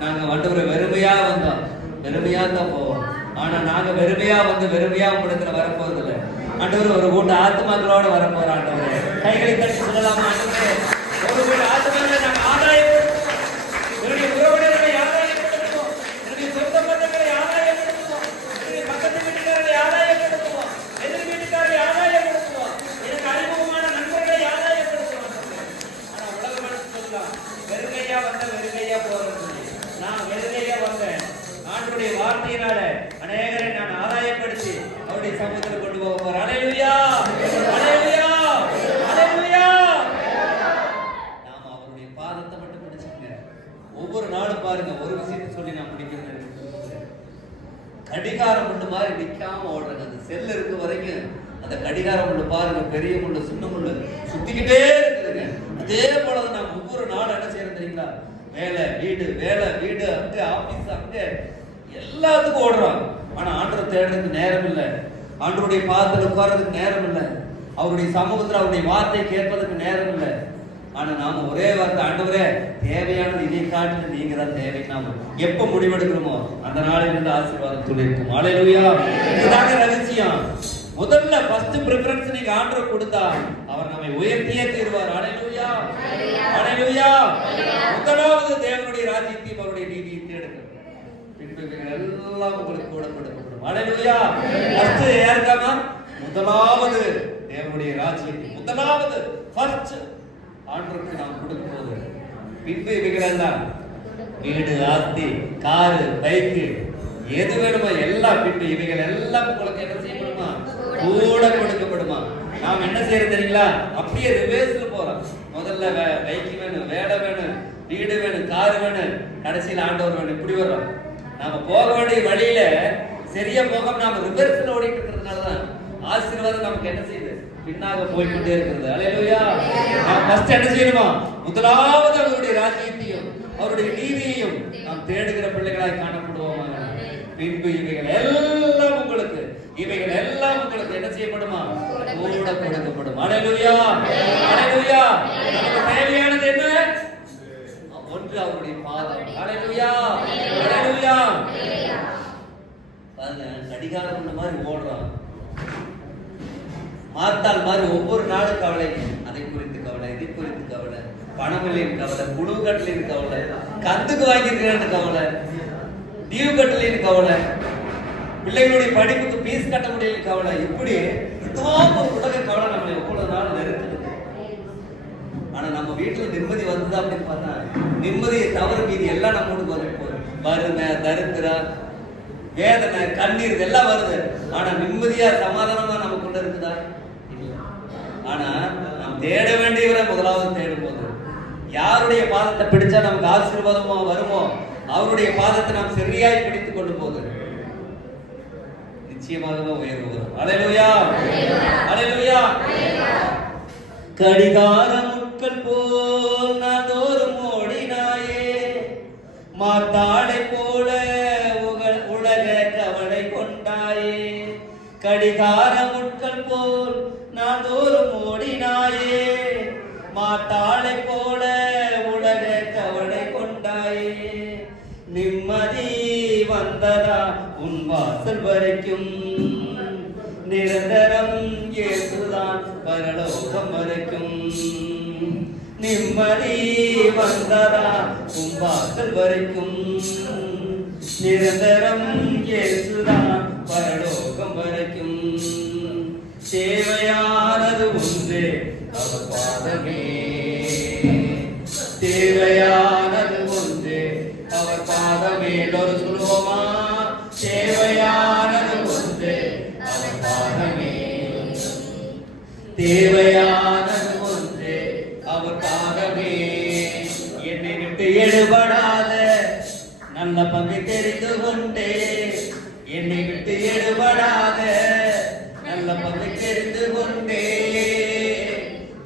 நாங்க ஆண்டவரே வெறுமையா வந்தோம், வெறுமையா தான் போவோம். ஆனா நாங்க வெறுமையா வந்து வெறுமையா உங்களிடத்துல வர போறதில்லை ஆண்டவரே. ஒரு கூட்ட ஆத்மாக்களோட வர போறோம் ஆண்டவரே. கைகளை தட்டி சொல்லலாமா ஆண்டவரே? ஒரு கூட்ட ஆத்மாக்களை நாங்க ஆதாயப்படுத்துவோம். என்னுடைய உறவினர்களை ஆதாயப்படுத்துவோம், என்னுடைய சொந்த பந்தங்களை ஆதாயப்படுத்துவோம், என்னுடைய பக்கத்து வீட்டுக்காரர்களை ஆதாயப்படுத்துவோம், எதிர் வீட்டுக்காரர்களை ஆதாயப்படுத்துவோம், எனக்கு அறிமுகமான நண்பர்களை ஆதாயப்படுத்துவோம். ஆனா உலக மனசு சொல்லலாம் வெறுமையா வந்த வெறுமையா போறது. நான் வெறுமையா வந்தேன், ஆண்டவருடைய வார்த்தையினால அநேகரை நான் ஆதாயப்படுத்தி அவருடைய சமூகத்தில் கொண்டு போக போறேன். அல்லேலூயா, அல்லேலூயா, அல்லேலூயா. நாம அவருடைய பாதத்தை மட்டும் பிடிச்சுங்க. ஒவ்வொரு நாளும் பாருங்க, ஒரு விஷயத்தை சொல்லி நான் பிடிக்கிறது, கடிகாரம் முள்ளு மாதிரி நிக்காம ஓடுறது. அந்த செல் இருக்க வரைக்கும் அந்த கடிகாரம் முள்ளு பாருங்க, பெரிய முள்ளு சின்ன முள்ளு சுத்திக்கிட்டே இருக்குதுங்க. அதே போலதான் நான் ஒவ்வொரு நாளும் என்ன செய்யறது தெரியுங்களா? வேலை வீடு, வேலை வீடு, அங்க ஆபீஸ், அங்க எல்லாத்துக்கும் ஓடுறான். ஆனா ஆண்டவரை தேடுறதுக்கு நேரம் இல்லை, ஆண்டவருடைய பாதத்தில் உட்கார்றதுக்கு நேரம் இல்லை, அவருடைய சமூகத்தில் அவருடைய வார்த்தையை கேட்பதற்கு நேரம் இல்லை. ஆனா நாம ஒரே வார்த்தை, ஆண்டவரே தேவையானது இதை காட்டில நீங்க தான் தேவை. நாம எப்ப முடிவெடுக்கிறோமோ அந்த நாளில் இருந்து ஆசீர்வாதம் சொல்லியிருக்கோம். அல்லேலூயா. இதுதாங்க ரகசியம். முதல்ல ஃபர்ஸ்ட் பிரெஃபரன்ஸ் நீங்க ஆண்டவருக்கு கொடுத்தா அவர் நம்மை உயர்த்தியே தீர்வார். அல்லேலூயா, அல்லேலூயா. முதலாவது தேவனுடைய ராஜ்யத்தையும் அவருடைய நீதியையும் தேடுங்க, பின்பு எல்லாம் உங்களுக்கு கூட கொடுக்கப்படும். அல்லேலூயா. ஃபர்ஸ்ட் யாருக்காமா? முதலாவது தேவனுடைய ராஜ்யத்தை, முதலாவது ஃபர்ஸ்ட் ஆண்டவருக்கு நாம் கொடுக்கும் போது பின்பு இவைகள் எல்லாம் வீடு, ஆஸ்தி, காரு, பைக்கு, எது வேணுமோ எல்லாம் பின்பு இவைகள் எல்லாம் உங்களுக்கு என்ன செய்யப்படுமா? கூட கொடுக்கப்படுமா? நாம் என்ன செய்யறது தெரியுங்களா? அப்படியே ரிவர்ஸ்ல போறோம். முதல்ல பைக் வேணும், வேலை வேணும், வீடு வேணும், காரு வேணும், கடைசியில் ஆண்டவர் வேணும். இப்படி வரும். நாம போக வேண்டிய வழியில சரியா போக நாம ரிவர்ஸ்ல ஓடிட்டு இருக்கிறதுனாலதான் ஆசீர்வாதம் நமக்கு என்ன செய்யுது? பின்னாக போய்கிட்டே இருக்கிறது. அல்லேலூயா. நாம் ஃபர்ஸ்ட் என்ன செய்யணுமா? முதலாவது அவருடைய ராஜ்யத்தையும் அவருடைய நீதியையும் நாம் தேடுகிற பிள்ளைகளாய் காணப்படுவோம். பின்பு இவைகள் எல்லாம் உங்களுக்கு, இவைகள் எல்லாம் உங்களுக்கு என்ன செய்யப்படுமா? கூட கொடுக்கப்படும். அல்லேலூயா, அல்லேலூயா. நமக்கு தேவையானது என்ன? ஒன்று அவருடைய பாதம். அல்லேலூயா, அல்லேலூயா. பாருங்க, கடிகாரம் இந்த மாதிரி ஓடுறான். மார்த்தாள் மாதிரி ஒவ்வொரு நாளும் கவலை, அதை குறித்து கவலை, இதை குறித்து கவலை, பணமில்லைன்னு கவலை, குழு கட்டலின்னு கவலை, கந்துக்கு வாங்கியிருக்கிறேன்னு கவலை, டியூ கட்டலின்னு கவலை, பிள்ளைகளுடைய படிப்புக்கு பீஸ் கட்ட முடியல கவலை. இப்படி உலக கவலை நம்மளை எவ்வளவு நாள் நெருக்குது. ஆனா நம்ம வீட்டுல நிம்மதி வந்ததா அப்படின்னு பார்த்தா, நிம்மதியை தவிர மீதி எல்லாம் நம்ம வீட்டுக்கு வறுமை, தரித்திரம், வேதனை, கண்ணீர் இதெல்லாம் வருது. ஆனா நிம்மதியா சமாதானமா நமக்குள்ள இருக்குதா? ஆனா நாம் தேட வேண்டியவரை முதலாவது தேடும் போது, யாருடைய பாதத்தை பிடிச்சா நமக்கு ஆசீர்வாதமா வருமோ அவருடைய பாதத்தை நாம் சரியாய் பிடித்துக் கொள்ளும் போது நிச்சயமாக உயர்வு வரும். அல்லேலூயா, அல்லேலூயா. கடிகார முட்கள் போல் நான் தோறும் ஓடினாயே, மாத்தாளை போல உலக கவலை கொண்டாயே. கடிகார முட்கள் போல் நான் தோறும் ஓடினாயே, மாத்தாளை போல உலக கவலை கொண்டாயே. நிம்மதி வந்ததா உன் வாசல் வரைக்கும், நிரந்தரம் இயேசுதான் பரலோகம் வரைக்கும். நிம்மதி வந்ததா உன் வாசல் வரைக்கும், நிரந்தரம் இயேசுதான் பரலோகம் வரைக்கும். தேவையானது ஒன்றே அவர் பாதமே, தேவையானது ஒன்றே அவர் பாதமே. எல்லோரும் சொல்லுவோமா? தேவையானது ஒன்றே அவர் பாதமே, தேவையானது ஒன்றே அவர் பாதமே. என்னை விட்டு எடுபடாத நல்ல பங்கை தெரிந்து கொண்டே, என்னை விட்டு எடுபடாத நல்ல பங்கை தெரிந்து கொண்டே.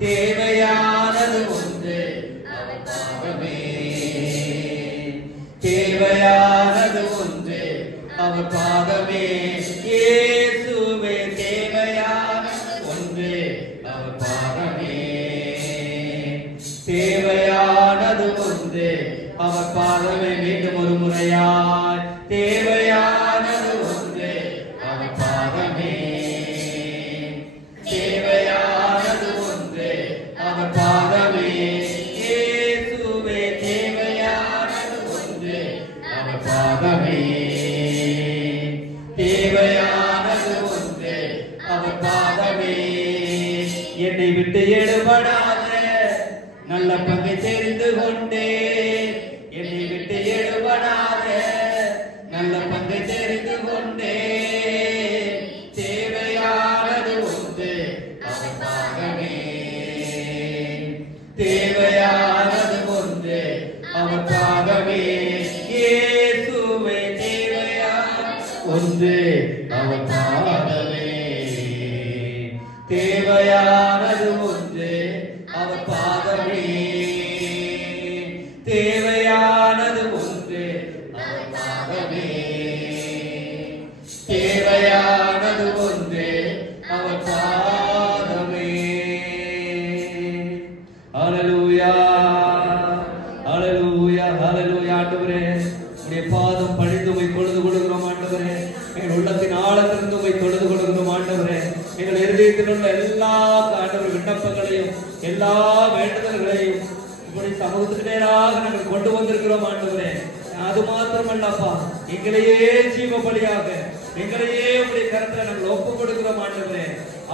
தேவையானது ஒன்று அவர் பாதமே, தேவையானது ஒன்று அவர் பாதமே. இயேசுவே தேவையான ஒன்று அவர் பாதமே, தேவையானது ஒன்று அவர் பாதமே மீண்டும் ஒரு முறையாய் தேவையானது ஒன்று அவர் பாதமே தேவையானது ஒன்று அவர் பாதமே இயேசுவே தேவையானது ஒன்று அவர் பாதமே தேவையானது ஒன்று அவர் பாதமே என்னை விட்டு எடுபடாத நல்ல பங்கை தெரிந்து கொண்டே என்னை விட்டு எடுபடாத நல்ல பங்கை தெரிந்து கொண்டே தேவையானது ஒன்று அவர் பாதமே தேவையானது ஒன்று அவர் பாதமே இயேசுவே தேவையானது ஒன்று அவர் பாதமே தேவையானது ஒன்று அவர் பாதமே தேவையானது ஒன்று அவர் பாதமே தேவையானது ஒன்று அவர் பாதமே ஹல்லேலூயா ஹல்லேலூயா ஹல்லேலூயா ஆண்டவரே உம்முடைய பாதம் பணிந்து உம்மை தொழுது கொள்கிறோம் ஆண்டவரே எங்கள் உள்ளத்தின் ஆழத்திலிருந்து உம்மை தொழுது கொள்கிறோம் ஆண்டவரே எங்கள் இருதயத்தில் உள்ள எல்லா ஆண்டவர் விண்ணப்பங்களையும் எல்லா வேண்டுதல்களையும் இப்படி சமூகத்துக்கு நேராக நாங்கள் கொண்டு வந்திருக்கிறோம் ஆண்டவரே அது மாத்திரமல்லப்பா எங்களையே ஜீவ பலியாக எங்களையே உடைய கருத்துல நாங்கள் ஒப்பு கொடுக்கிறோம் ஆண்டவரே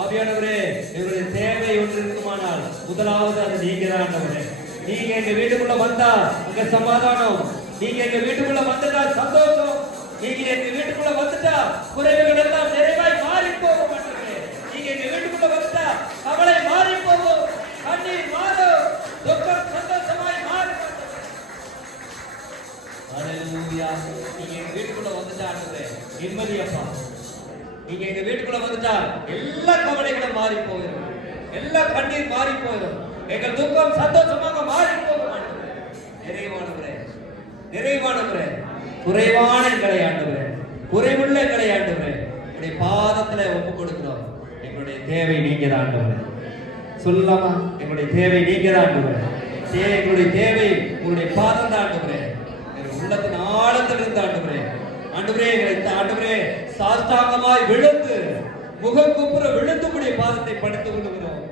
ஆவியானவரே எங்களுடைய தேவை ஒன்று இருக்குமானால் முதலாவது அது நீங்க தான் ஆண்டவரே நீங்க எங்க வீட்டுக்குள்ள வந்தா அங்க சமாதானம் நீங்க எங்க வீட்டுக்குள்ள வந்துட்டா சந்தோஷம் நீங்க எங்க வீட்டுக்குள்ள வந்துட்டா குறைவுகள் எல்லாம் நிறைவாய் மாறி போகும் ஆண்டவரே நீங்க எங்க வீட்டுக்குள்ள வந்துட்டா கவலை மாறி போகும் கண்ணீர் மாறும் துக்கம் சந்தோஷமாய் மாறும் ஹல்லேலூயா நீங்க எங்க வீட்டுக்குள்ள வந்துட்டா ஆண்டவரே நிம்மதி அப்பா நீங்க எங்க வீட்டுக்குள்ள வந்துட்டா எல்லா கவலைகளும் மாறி போயிடும் எல்லா கண்ணீர் மாறி போயிடும் எங்கள் துக்கம் சந்தோஷமாக மாறி போகும் ஆண்டவரே நிறைவானவரே நிறைவானவரே குறைவான எங்களை ஆண்டவரே குறைவுள்ள எங்களை ஆண்டவரே உடைய பாதத்துல ஒப்பு கொடுக்கிறோம் எங்களுடைய தேவை நீங்க தான் ஆண்டவரே சொல்லலாமா எங்களுடைய தேவை நீங்க தான் ஆண்டவரே எங்களுடைய தேவை உங்களுடைய பாதம் தான் ஆண்டவரே உள்ளத்தின் ஆழத்தில் இருந்து ஆண்டவரே ஆண்டவரே எங்களை ஆண்டவரே சாஷ்டாங்கமாய் விழுந்து முகம் குப்புற விழுந்து உடைய பாதத்தை படுத்துக் கொள்கிறோம்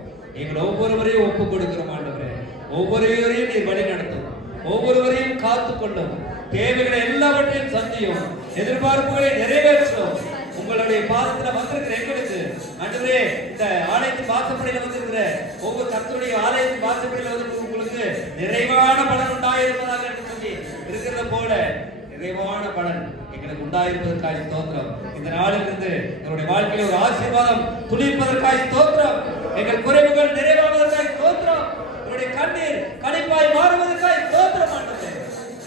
எங்கள் ஒவ்வொருவரையும் ஒப்பு கொடுக்கிறோம் ஆண்டவரே ஒவ்வொருவரையும் நீர் வழி நடத்தும் ஒவ்வொருவரையும் காத்துக் கொள்ளும் தேவைகளை எல்லாவற்றையும் சந்தியும் எதிர்பார்ப்புகளை நிறைவேற்றும் உங்களுடைய பாதத்துல வந்திருக்கிற எங்களுக்கு ஆண்டவரே இந்த ஆலயத்தின் வாசப்படியில வந்திருக்கிற ஒவ்வொரு கர்த்தருடைய ஆலயத்தின் வாசப்படியில வந்து உங்களுக்கு நிறைவான பலன் உண்டாயிருப்பதாக என்று சொல்லி இருக்கிறத போல நிறைவான பலன் எங்களுக்கு உண்டாயிருப்பதற்காக ஸ்தோத்திரம் இந்த நாளிலிருந்து எங்களுடைய வாழ்க்கையில ஒரு ஆசீர்வாதம் துளிர்ப்பதற்காக ஸ்தோத்திரம் எங்கள் குறைவுகள் நிறைவாவதற்காக ஸ்தோத்திரம் எங்களுடைய கண்ணீர் கணிப்பாய் மாறுவதற்காக ஸ்தோத்திரம் ஆண்டவரே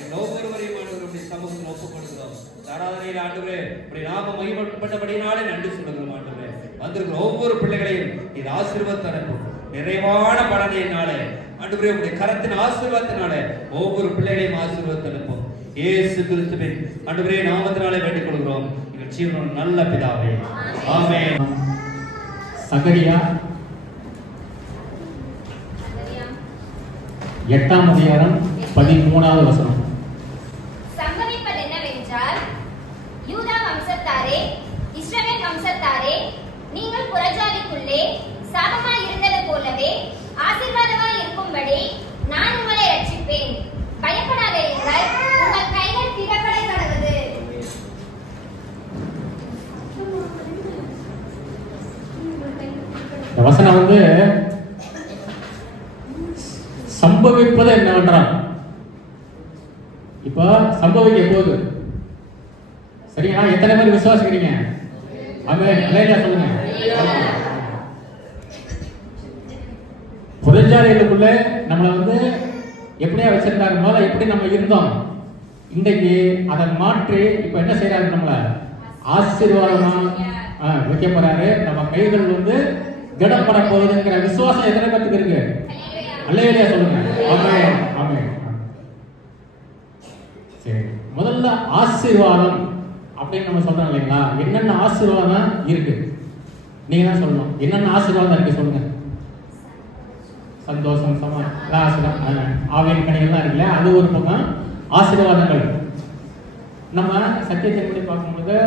எங்கள் ஒவ்வொருவரையும் ஆண்டவருடைய சமூகத்தில் ஒப்புக் கொடுக்கிறோம் ஆராதனையில் ஆண்டவரே இப்படி நாம மகிமைப்பட்டபடியினாலே நன்றி சொல்லுகிறோம் ஆண்டவரே வந்திருக்கிற ஒவ்வொரு பிள்ளைகளையும் இது ஆசீர்வாதத்தை அனுப்பும் நிறைவான பலனையினாலே ஆண்டவரே உடைய கரத்தின் ஆசீர்வாதத்தினாலே ஒவ்வொரு பிள்ளைகளையும் ஆசீர்வாதத்தை அனுப்பும் இயேசு கிறிஸ்துவின் ஆண்டவரே நாமத்தினாலே வேண்டிக் கொள்கிறோம் எங்கள் ஜீவனோட நல்ல பிதாவே ஆமென். சகரியா 8ஆம் அதிகாரம் 13வது வசனம். சம்பவிப்பது என்னவென்றால், யூதா வம்சத்தாரே, இஸ்ரவேல் வம்சத்தாரே, நீங்கள் புறஜாதிக்குள்ளே சாபமாய் இருந்தது போலவே ஆசீர்வாதமாய் இருக்கும்படி நான் உங்களை ரட்சிப்பேன். பயப்படாதீர்கள், உங்கள் கைகள் திறப்பட கடவுது. இந்த வசனம் சம்பவிப்பது என்னவென்றால் இப்ப சம்பவிக்க போகுது. சரிங்களா? எத்தனை பேர் விசுவாசிக்கிறீங்க? ஆமென். அல்லேலூயா சொல்லுங்க. புறஜாதிகளுக்குள்ள நம்மளை எப்படியா வச்சிருந்தாங்க, முதல்ல எப்படி நம்ம இருந்தோம், இன்றைக்கு அதை மாற்றி இப்ப என்ன செய்யறாரு, நம்மள ஆசீர்வாதமா வைக்க போறாரு. நம்ம கைகள் திடப்பட போகுதுங்கிற விசுவாசம் எத்தனை பேருக்கு இருக்கு? அல்லேலூயா சொல்லுங்க. ஆமென் ஆமென். சரி, முதல்ல ஆசீர்வாதம் அப்படின்னு நம்ம சொல்றோம் இல்லைங்களா? என்னென்ன ஆசீர்வாதம் இருக்கு நீங்க தான் சொல்லணும். என்னென்ன ஆசீர்வாதம் இருக்கு சொல்லுங்க. சந்தோஷம், ஆவியின் கனிகள்லாம் இருக்குல்ல, அது ஒரு பக்கம் ஆசீர்வாதங்கள். நம்ம சத்தியத்தின்படி பார்க்கும்போது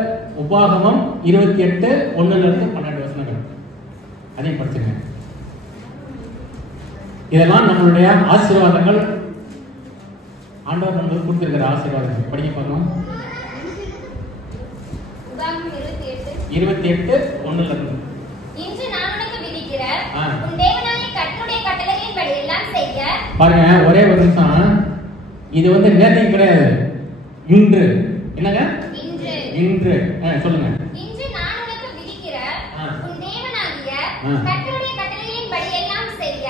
உபாகமம் 28:1-12 வசனங்கள் அதையும் படிச்சுங்க. இதெல்லாம் நம்மளுடைய ஆசீர்வாதங்கள், ஆண்டவர் நம்மளுக்கு கொடுத்திருக்கிற ஆசீர்வாதங்கள். படிக்க பார்க்கணும். 28:1. இன்று நான் உனக்கு விதிக்கிற உன் தேவனாகிய கர்த்தருடைய கட்டளைகளின்படி எல்லாம் செய்ய. பாருங்க, ஒரே ஒரு நிமிஷம். இது வந்து நேர்த்தி கிடையாது, இன்று. என்னங்க? இன்று. இன்று. சொல்லுங்க. இன்று நான் உனக்கு விதிக்கிற உன் தேவனாகிய கர்த்தருடைய கட்டளைகளின்படி எல்லாம் செய்ய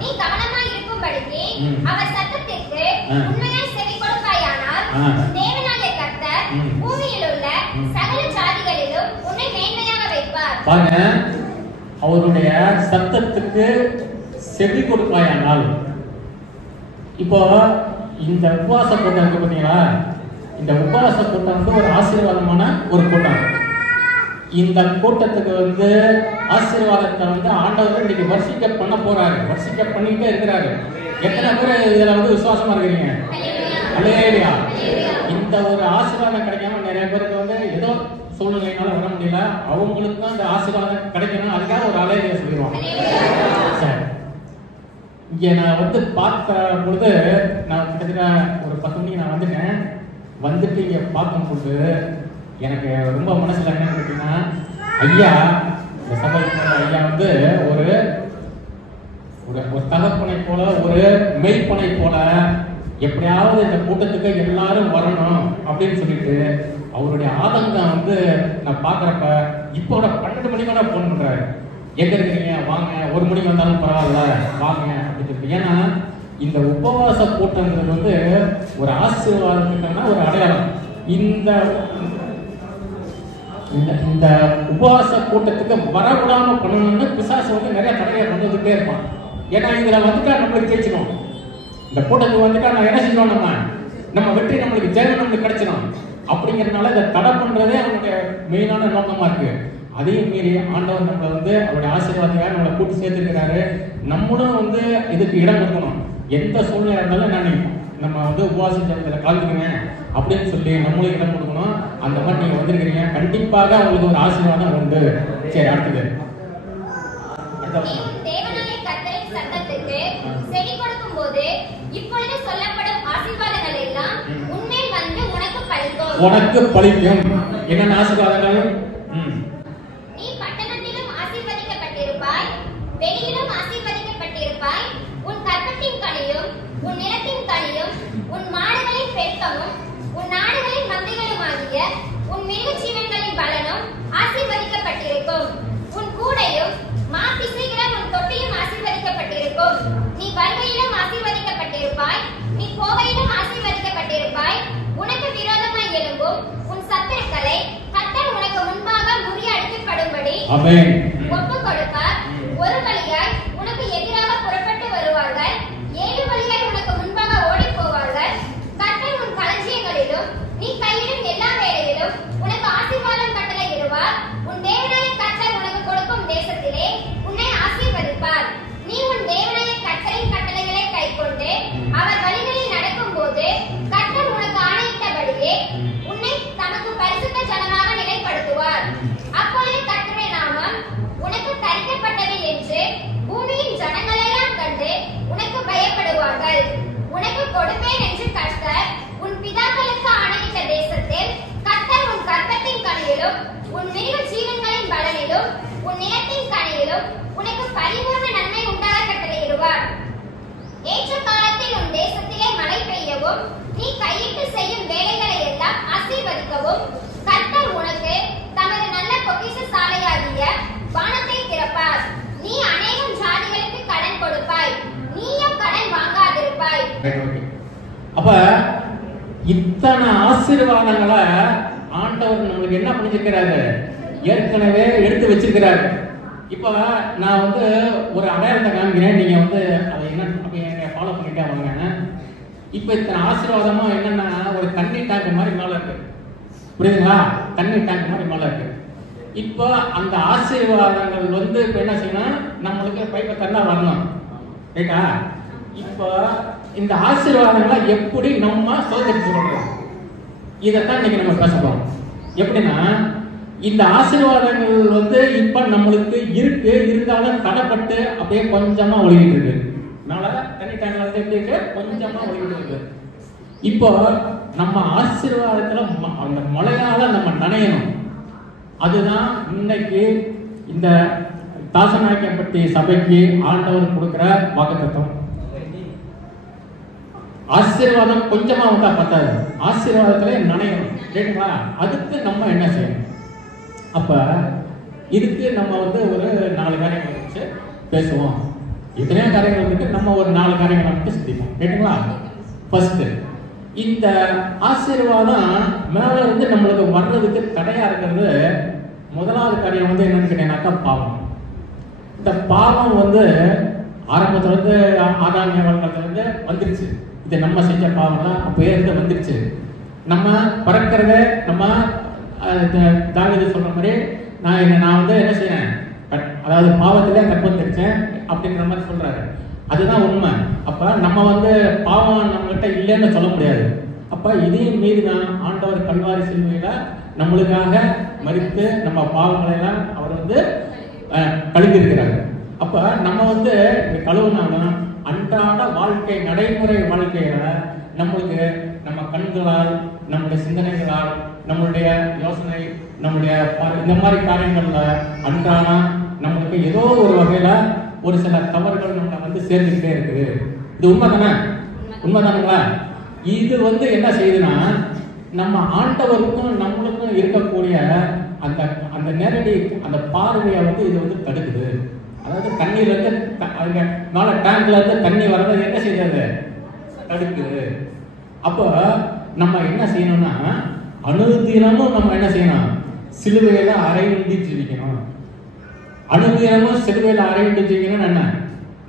நீ கவனமாய் இருக்கும்படிக்கு அவர் சத்தத்திற்கு உண்மையாய் செவி கொடுப்பாயானால் உன் தேவனாகிய கர்த்தர் பூமியில் உள்ள சகல ஜாதிகளிலும் உன்னை மேன்மையாக வைப்பார். பாருங்க, அவருடைய சத்தத்துக்கு செவி கொடுப்பாயானால். இப்போ இந்த உபவாச கூட்டம் இருக்கு பார்த்தீங்களா, இந்த உபவாச கூட்டம் வந்து ஒரு ஆசீர்வாதமான ஒரு கூட்டம். இந்த கூட்டத்துக்கு வந்து ஆசீர்வாதத்தை வந்து ஆண்டவர் இன்னைக்கு வர்ஷிக்க பண்ண போறாரு, வர்ஷிக்க பண்ணிட்டே இருக்கிறாரு. எத்தனை பேர் இதுல வந்து விசுவாசமா இருக்கிறீங்க? அல்லேலூயா. இந்த ஒரு ஆசீர்வாதம் கிடைக்காம நிறைய பேருக்கு வந்து ஏதோ சூழ்நிலையினால வர முடியல, அவங்களுக்கு தான் இந்த ஆசீர்வாதம் கிடைக்கணும், அதுக்காக ஒரு அலையில சொல்லிடுவாங்க. சரி, இங்க நான் வந்து பார்த்த பொழுது, நான் கிட்டத்தட்ட ஒரு 10 மணிக்கு நான் வந்துட்டேன். வந்துட்டு இங்க பார்க்கும்போது எனக்கு ரொம்ப மனசுல என்னன்னு கேட்டீங்கன்னா, ஐயா, இந்த சபைக்கு ஐயா வந்து ஒரு ஒரு தகப்பனை போல, ஒரு மெய்ப்பனை போல எப்படியாவது இந்த கூட்டத்துக்கு எல்லாரும் வரணும் அப்படின்னு சொல்லிட்டு அவருடைய ஆதங்கம் வந்து நான் பாக்குறப்ப, இப்போ 12 மணிக்கு போன் பண்றாரு. எங்க இருக்கிறீங்க, வாங்க, 1 மணிக்கு வந்தாலும் பரவாயில்ல, வாங்க அப்படின்னு சொல்லிட்டு. ஏன்னா இந்த உபவாச கூட்டங்கிறது வந்து ஒரு ஆசீர்வாதத்துக்கான ஒரு அடையாளம். இந்த இந்த உபவாச கூட்டத்துக்கு வரவிடாம பண்ணணும்னு பிசாசு வந்து நிறைய தடையை கொண்டு வந்துட்டே இருப்பான். ஏன்னா இதுல வந்துட்டா நம்மளுக்கு ஜெயிச்சிடும், இந்த கூட்டத்துக்கு வந்துட்டா நான் என்ன செய்வோம், நம்ம வெற்றி, நம்மளுக்கு ஜெயம் நம்மளுக்கு கிடைச்சிடும். அப்படிங்கிறதுனால இதை தடை பண்றதே அவனுடைய மெயினான நோக்கமா இருக்கு. அதையும் மீறி ஆண்டவர் நம்மளை வந்து அவருடைய ஆசீர்வாதத்தை நம்மளை கூட்டி சேர்த்துக்கிறாரு. நம்மளும் வந்து இதுக்கு இடம் கொடுக்கணும். எந்த சூழ்நிலை இருந்தாலும் நம்ம வந்து உபவாசத்தில் கலந்துக்குவேன் அப்படின்னு சொல்லி நம்மளும் இடம் கொடுக்கணும். அந்த மாதிரி நீங்க வந்திருக்கிறீங்க, கண்டிப்பாக உங்களுக்கு ஒரு ஆசீர்வாதம் உண்டு. சரி, அடுத்தது தேவனாகிய கர்த்தரின் சத்தத்துக்கு செவி கொடுக்கும்போது இப்பொழுது சொல்லப்படும் ஆசீர்வாதங்கள் எல்லாம் உன்மேல் வந்து உனக்கு பலிக்கும். என்னென்ன ஆசீர்வாதங்கள்? நீ பட்டணத்திலும் ஆசீர்வதிக்கப்பட்டிருப்பாய், வெளியிலும் ஆசீர்வதிக்கப்பட்டிருப்பாய். உன் கற்பத்தின் கனியும் உன் நிலத்தின் கனியும் உன் மாடுகளின் பெருக்கமும் உன் நாடுகளின் மந்தைகளுமாகிய உன் மிருக ஜீவன்களின் பலனும் ஆசீர்வதிக்கப்பட்டிருக்கும். உன் கூடையும் மாப்பிசைகிற உன் தொட்டியும் ஆசீர்வதிக்கப்பட்டிருக்கும். நீ வருகையிலும் ஆசீர்வதிக்கப்பட்டிருப்பாய், நீ போகையிலும் ஆசீர்வதிக்கப்பட்டிருப்பாய். உனக்கு விரோதமாய் எழும்பும் உன் சத்துருக்களை கர்த்தர் உனக்கு முன்பாக முறியடிக்கப்படும்படி ஒப்புக் கொடுப்பார். ஒரு வழியாய் உனக்கு எதிராக புறப்பட்டு வருவார்கள், 7 வழியாய் உனக்கு முன்பாக ஓடி போவார்கள். கர்த்தர் உன் களஞ்சியங்களிலும் நீ கையிடும் எல்லா வேளையிலும் உனக்கு ஆசீர்வாதம் கட்டளையிடுவார். உன் தேவனாகிய கர்த்தர் உனக்கு கொடுக்கும் தேசத்திலே உன்னை ஆசீர்வதிப்பார். நீ உன் தேவனாகிய கர்த்தரின் கட்டளைகளை கைக்கொண்டு அவர் வழிகளில் நடக்கும் போது கர்த்தர் உனக்கு ஆணையிட்டபடியே உன்னை தமக்கு பரிசுத்த ஜனமாக நிலைப்படுத்துவார். அப்பொழுது கர்த்தருடைய நாமம் உனக்கு தரிக்கப்பட்டது என்று பூமியின் ஜனங்களெல்லாம் கண்டு உனக்கு பயப்படுவார்கள். உனக்கு கொடுப்பேன் என்று கர்த்தர் உன் பிதாக்களுக்கு ஆணையிட்ட தேசத்தில் கர்த்தர் உன் கற்பத்தின் கனியிலும் உன் மிருக ஜீவன்களின் பலனிலும் உன் நிலத்தின் கனியிலும் உனக்கு பரிபூர்ண நன்மை உண்டாக கட்டளையிடுவார். ஏற்ற காலத்தில் உன் தேசத்திலே மழை பெய்யவும் நீ கையிட்டு செய்யும் வேலைகளை எல்லாம் ஆசீர்வதிக்கவும் கர்த்தர் உனக்கு தமது நல்ல பொக்கிஷ சாலையாகிய வானத்தை திறப்பார். நீ அநேகம் ஜாதிகளுக்கு கடன் கொடுப்பாய், நீயும் கடன் வாங்காதிருப்பாய். அப்ப இத்தனை ஆசீர்வாதங்களை ஆண்டவர் நம்மளுக்கு என்ன பண்ணிருக்கிறாரு, ஏற்கனவே எடுத்து வச்சிருக்கிறாரு. இப்ப நான் வந்து ஒரு அடையாளத்தை காமிக்கிறேன், நீங்க வந்து அதை என்ன ஃபாலோ பண்ணிட்டே வாங்க. இப்ப இத்தனை ஆசீர்வாதமா என்னன்னா ஒரு தண்ணி டேங்க் மாதிரி மேல இருக்கு, புரியுதுங்களா? தண்ணி டேங்க் மாதிரி மேல இருக்கு. இப்போ அந்த ஆசீர்வாதங்கள் வந்து இப்ப என்ன செய்யணும், நம்மளுக்கு பைப்பை தந்தா வரணும். ரைட்டா? இப்போ இந்த ஆசீர்வாதங்களை எப்படி நம்ம சுதந்திரிச்சு கொள்றது, இதைத்தான் இன்னைக்கு நம்ம பேச போறோம். எப்படின்னா, இந்த ஆசீர்வாதங்கள் வந்து இப்ப நம்மளுக்கு இருக்கு, இருந்தாலும் தடைப்பட்டு அப்படியே கொஞ்சமா ஒழுகிட்டு இருக்கு. தண்ணி டேங்க்ல வந்து எப்படி இருக்கு, கொஞ்சமா ஒழுகிட்டு இருக்கு. இப்போ நம்ம ஆசீர்வாதத்துல அந்த மழையால நம்ம நனையணும். அதுதான் இன்னைக்கு இந்த தாசநாயக்கப்பட்டி சபைக்கு ஆண்டவர் கொடுக்கிற வாக்குத்தத்தம். ஆசீர்வாதம் கொஞ்சமா வந்தா பத்தாது, ஆசீர்வாதத்திலே நனையணும். ரைட்டுங்களா? அதுக்கு நம்ம என்ன செய்யணும்? அப்ப இதுக்கு நம்ம வந்து ஒரு 4 காரியங்களை வச்சு பேசுவோம். எத்தனையோ காரியங்கள் இருக்கு, நம்ம ஒரு 4 காரியங்களை மட்டும் சிந்திப்போம். ரைட்டுங்களா? ஃபர்ஸ்ட், இந்த ஆசீர்வாதம் மேல இருந்து நம்மளுக்கு வர்றதுக்கு தடையா இருக்கிறது முதலாவது காரியம் வந்து என்னன்னு கேட்டீங்கன்னாக்கா பாவம். இந்த பாவம் வந்து ஆரம்பத்துல இருந்து ஆதாம் ஏவாள்ல இருந்து வந்துருச்சு. இது நம்ம செஞ்ச பாவம் தான் அப்பயே இருந்து வந்துருச்சு. நம்ம பறக்கிறத நம்ம தாவீது சொல்ற மாதிரி நான் வந்து என்ன செய்யறேன், அதாவது பாவத்திலே கற்பம் தெரிச்சேன் அப்படின்ற மாதிரி சொல்றாரு. அதுதான் உண்மை. அப்ப நம்ம வந்து பாவம் நம்மகிட்ட இல்லைன்னு சொல்ல முடியாது. அப்ப இதையும் மீறி தான் ஆண்டவர் கல்வாரி சிலுவையில நம்மளுக்காக மரித்து நம்ம பாவங்களை எல்லாம் அவர் வந்து கழுவிருக்கிறாரு. அப்ப நம்ம வந்து கழுவுனாலும் அன்றாட வாழ்க்கை நடைமுறை வாழ்க்கையில நம்மளுக்கு நம்ம கண்களால், நம்முடைய சிந்தனைகளால், நம்மளுடைய யோசனை, நம்முடைய இந்த மாதிரி காரியங்கள்ல அன்றாடம் நம்மளுக்கு ஏதோ ஒரு வகையில ஒரு சில தவறுகள் நம்மளை வந்து சேர்ந்துக்கிட்டே இருக்குது. இது உண்மைதானே? உண்மைதானுங்களா? இது வந்து என்ன செய்யுதுன்னா, நம்ம ஆண்டவருக்கும் நம்மளுக்கும் இருக்கக்கூடிய அந்த அந்த நேரடி அந்த பார்வையை வந்து இது வந்து தடுக்குது. அதாவது தண்ணீர்ல இருந்து அங்க மேல டேங்க்ல இருந்து தண்ணி வர்றது என்ன செய்யறது, தடுக்குது. அப்போ நம்ம என்ன செய்யணும்னா, அனுதினமும் நம்ம என்ன செய்யணும், சிலுவையில அறையுண்டி ஜீவிக்கணும். அனுதினமும் சிலுவையில அறையுண்டி ஜீவிக்கணும். என்ன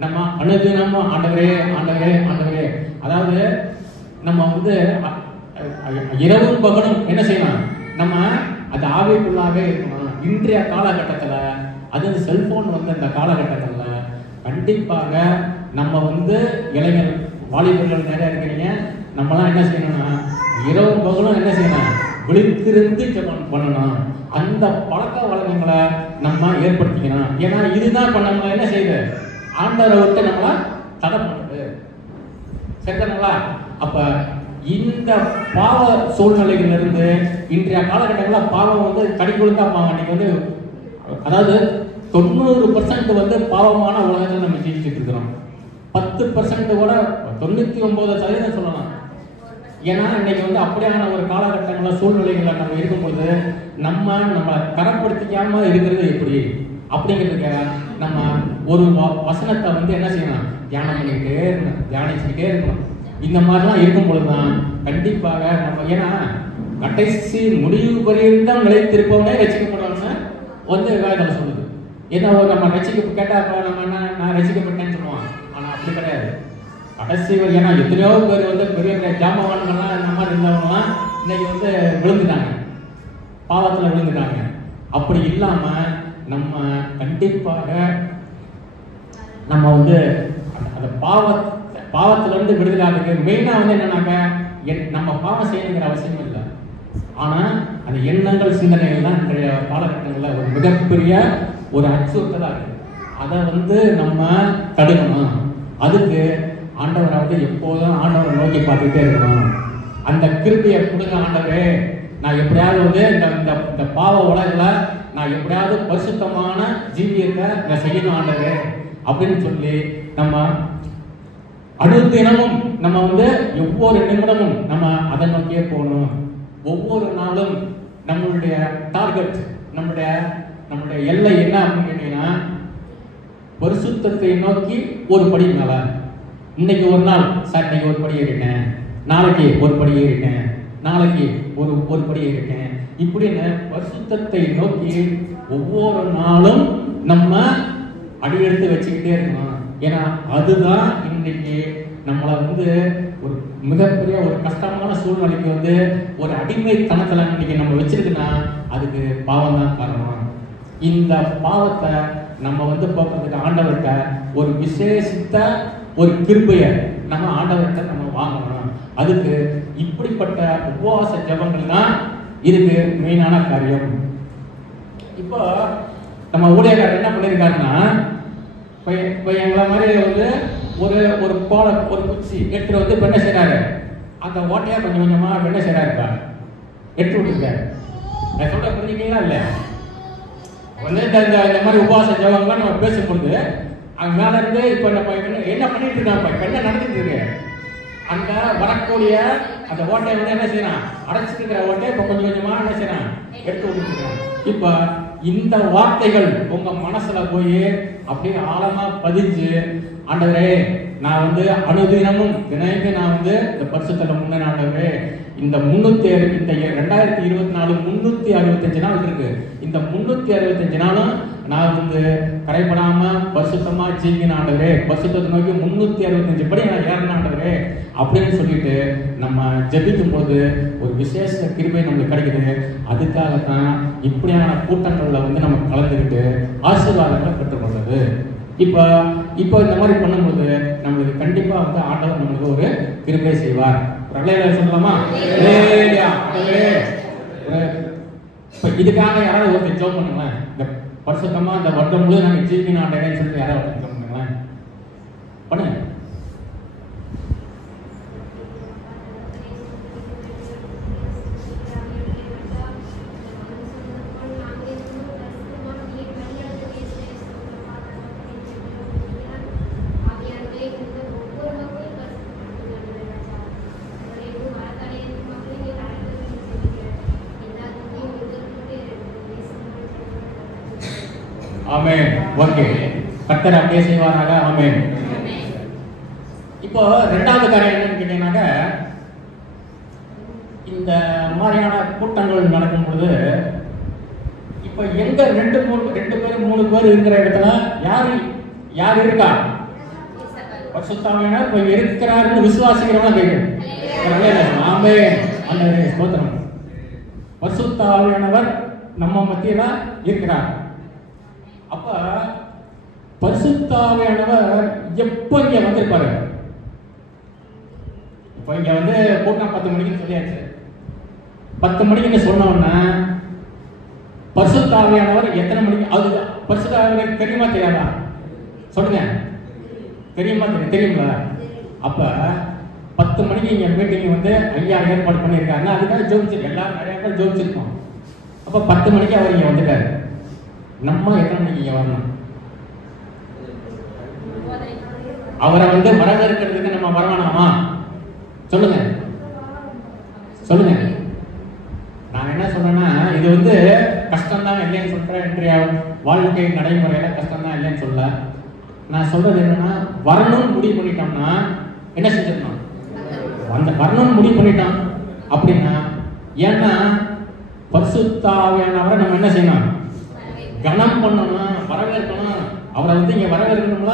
நம்ம அனுதினமும் ஆண்டவரே ஆண்டவரே ஆண்டவரே, அதாவது நம்ம வந்து இரவும் பகலும் என்ன செய்யணும், நம்ம அது ஆவிக்குள்ளாவே இருக்கணும். இன்றைய காலகட்டத்துல, அது செல்போன் வந்து இந்த காலகட்டத்துல கண்டிப்பாக நம்ம வந்து இளைஞர் வாலிபர்கள் நிறைய இருக்கிறீங்க, நம்மளாம் என்ன செய்யணும்னா இரவும் பகலும் என்ன செய்யணும், விழித்திருந்து ஜெபம் பண்ணணும். அந்த பழக்க வழக்கங்களை நம்ம ஏற்படுத்திக்கணும். ஏன்னா இதுதான் இப்ப நம்ம என்ன செய்யுது, ஆண்டவரை விட்டு நம்மள தடை பண்ணுது. சரிதானுங்களா? அப்ப இந்த பாவ சூழ்நிலைகள் இருந்து இன்றைய காலகட்டங்களில் பாவம் வந்து கடிக்கொழுந்தா பாவம். இன்னைக்கு வந்து அதாவது 90% வந்து பாவமான உலகத்தில் நம்ம ஜீவிச்சுட்டு இருக்கிறோம். 10% கூட 99% சொல்லலாம். ஏன்னா இன்னைக்கு வந்து அப்படியான ஒரு காலகட்டங்கள சூழ்நிலைகளை நம்ம இருக்கும்பொழுது நம்மளை தரப்படுத்திக்காம இருக்கிறது எப்படி அப்படிங்கிறதுக்கு நம்ம ஒரு வசனத்தை வந்து என்ன செய்யணும், தியானம் பண்ணிக்கிட்டே இருக்கணும், தியானிச்சுக்கிட்டே இருக்கணும். இந்த மாதிரிலாம் இருக்கும் பொழுதுதான் கண்டிப்பாக நம்ம, ஏன்னா கடைசி முடிவு பரியந்தம் நிலைத்திருப்பவனே ரசிக்கப்படுவான்னு வந்து வேதனை சொல்லுது. ஏன்னா நம்ம ரசிக்க கேட்டா நம்ம என்ன, நான் ரசிக்கப்பட்டேன்னு சொல்லுவான். ஆனா அப்படி கிடையாது. கடைசி ஏன்னா எத்தனையோ பேர் வந்து பெரிய பெரிய ஜாமவான்கள்லாம் இந்த மாதிரி இருந்தவங்கலாம் இன்னைக்கு வந்து விழுந்துட்டாங்க, பாவத்துல விழுந்துட்டாங்க. அப்படி இல்லாம நம்ம கண்டிப்பாக நம்ம வந்து அந்த பாவத்துல இருந்து விடுதலாக மெயினா வந்து என்னன்னாக்க, நம்ம பாவம் செய்யணுங்கிற அவசியம் இல்லை. ஆனா அந்த எண்ணங்கள் சிந்தனைகள் தான் இன்றைய காலகட்டங்களில் ஒரு மிகப்பெரிய ஒரு அச்சுறுத்தலா இருக்கு. அதை வந்து நம்ம தடுக்கணும். அதுக்கு ஆண்டவரை வந்து எப்போதும் ஆண்டவரை நோக்கி பார்த்துக்கிட்டே இருக்கணும். அந்த கிருபையை கொடுங்க ஆண்டவரே, நான் எப்படியாவது வந்து இந்த பாவ உலகில நான் எப்படியாவது பரிசுத்தமான ஜீவியத்தை நான் செய்யணும் ஆண்டவரே அப்படின்னு சொல்லி நம்ம அனுதினமும் நம்ம வந்து ஒவ்வொரு நிமிடமும் நம்ம அதை நோக்கியே போகணும். ஒவ்வொரு நாளும் நம்மளுடைய டார்கெட், நம்மளுடைய எல்லை என்ன அப்படின்னு கேட்டீங்கன்னா, பரிசுத்தத்தை நோக்கி ஒரு படி மேல. இன்னைக்கு ஒரு நாள் சார் இன்னைக்கு ஒரு படி ஏறிட்டேன், நாளைக்கு ஒரு படி ஏறிட்டேன், நாளைக்கு ஒரு படி ஏறிட்டேன், இப்படின்னு பரிசுத்தத்தை நோக்கி ஒவ்வொரு நாளும் நம்ம அடியெடுத்து வச்சுக்கிட்டே இருக்கணும். ஏன்னா அதுதான் இன்னைக்கு நம்மளை வந்து ஒரு மிகப்பெரிய ஒரு கஷ்டமான சூழ்நிலைக்கு வந்து ஒரு அடிமைத்தனத்துல இன்னைக்கு நம்ம வச்சிருக்குன்னா அதுக்கு பாவம் தான் காரணம். இந்த பாவத்தை நம்ம வந்து போக்குறதுக்கு ஆண்டவர்கிட்ட ஒரு விசேஷித்த ஒரு கிருபையை நம்ம ஆண்டவர்கிட்ட நம்ம வாங்கணும். அதுக்கு இப்படிப்பட்ட உபவாச ஜெபங்கள் தான் இதுக்கு மெயினான காரியம். இப்போ நம்ம ஊழியக்காரர் என்ன பண்ணியிருக்காருன்னா, இப்போ எங்களை மாதிரி வந்து ஒரு கோலை ஒரு குச்சி எடுத்துட்டு வந்து இப்போ என்ன செய்யறாரு, அந்த ஓட்டையா கொஞ்சம் கொஞ்சமா என்ன செய்யறாருப்பா எடுத்து விட்டுருக்காரு. நான் சொல்ற புரிஞ்சுக்கீங்களா இல்லையா? வந்து இந்த மாதிரி உபவாச ஜெபங்கள்லாம் நம்ம பேசும்பொழுது அங்க மேல இருந்து இப்போ நம்ம என்ன பண்ணிட்டு இருக்காங்க, இப்போ என்ன நடந்துட்டு இருக்கு, அந்த வரக்கூடிய அந்த ஓட்டையை வந்து என்ன செய்யறான், அடைச்சிட்டு இருக்கிற ஓட்டையை இப்போ கொஞ்சம் கொஞ்சமா என்ன செய்யறான் எடுத்து விட்டுருக்கான். இப்போ இந்த வார்த்தைகள் உங்க மனசுல போய் அப்படியே ஆழமா பதிஞ்சு, ஆண்டவரே நான் வந்து அனுதினமும் தினைக்கு நான் வந்து இந்த பரிசுத்தல முன்னே ஆண்டவரே இந்த 2024 365 நாள் இருக்கு. இந்த 365 நாளும் நான் வந்து கரைப்படாம பரிசுத்தமா ஜீவிக்கணும் ஆண்டவரே, பரிசுத்தத்தை நோக்கி 365 படி நான் ஏறணும் ஆண்டவரே அப்படின்னு சொல்லிட்டு நம்ம ஜெபிக்கும் போது ஒரு விசேஷ கிருபை நம்மளுக்கு கிடைக்குது. அதுக்காகத்தான் இப்படியான கூட்டங்கள்ல வந்து நம்ம கலந்துக்கிட்டு ஆசீர்வாதங்களை பெற்றுக்கொள்றது. இப்போ இந்த மாதிரி பண்ணும்போது நம்மளுக்கு கண்டிப்பா வந்து ஆண்டவர் நம்மளுக்கு ஒரு கிருபை செய்வார். சொல்லலாமா? இப்ப இதுக்காக யாராவது ஒரு ஜெபம் பண்ணுங்களேன். இந்த பரிசுத்தமா இந்த வருடம் முழு நாங்க ஜீவிக்கணும் ஆண்டவரேன்னு சொல்லி யாராவது ஜெபம் பண்ணுங்களேன். பண்ணுங்க. ஆமென். ஓகே, கர்த்தர் அப்படியே செய்வாராக. ஆமென். இப்போ ரெண்டாவது காரியம் என்னன்னு கேட்டீங்கன்னாக்க, இந்த மாதிரியான கூட்டங்கள் நடக்கும்போது இப்போ எங்க 2 பேர் 3 பேர் இருக்கிற இடத்துல யார் இருக்கா? பரிசுத்தாவியானவர் இப்போ இருக்கிறாருன்னு விசுவாசிக்கிறவங்க கேட்குது. ஆமென். ஆண்டவரே ஸ்தோத்திரம். பரிசுத்தாவியானவர் நம்ம மத்தியில இருக்கிறார். அப்ப பரிசுத்தாவியானவர் எப்போ இங்க வந்திருப்பாரு? இப்போ இங்க வந்து கூட்டம் 10 மணிக்கு சொல்லியாச்சு. 10 மணிக்கு சொன்ன உடனே பரிசுத்தாவியானவர் எத்தனை மணிக்கு? அது பரிசுத்தாவியானவர் தெரியுமா தெரியாதா? சொல்லுங்க. தெரியுமா? தெரியுங்களா? அப்ப 10 மணிக்கு இங்க மீட்டிங் வந்து ஐயா ஏற்பாடு பண்ணியிருக்காருன்னா அதுக்காக ஜோதிச்சிருக்கோம். எல்லாரும் நிறைய பேர் ஜோதிச்சிருக்கோம். அப்ப 10 மணிக்கு அவர் இங்க வந்துட்டாரு. நம்ம எத்தனை மணிக்கு இங்க வரணும்? அவரை வந்து வரவேற்கிறதுக்கு நம்ம வரவேணாமா? சொல்லுங்க சொல்லுங்க. நான் என்ன சொல்றேன்னா, இது வந்து கஷ்டம் தான் இல்லைன்னு சொல்றேன். இன்றைய வாழ்க்கை நடைமுறையில கஷ்டம் தான் இல்லைன்னு சொல்ல. நான் சொல்றது என்னன்னா, வரணும்னு முடிவு பண்ணிட்டோம்னா என்ன செஞ்சிடணும்? வரணும்னு முடிவு பண்ணிட்டோம் அப்படின்னா, ஏன்னா பரிசுத்தாவியானவரை நம்ம என்ன செய்யணும்? கனம் பண்ணணும், வரவேற்கணும். அவரை வந்து இங்க வரவேற்கணும்ல.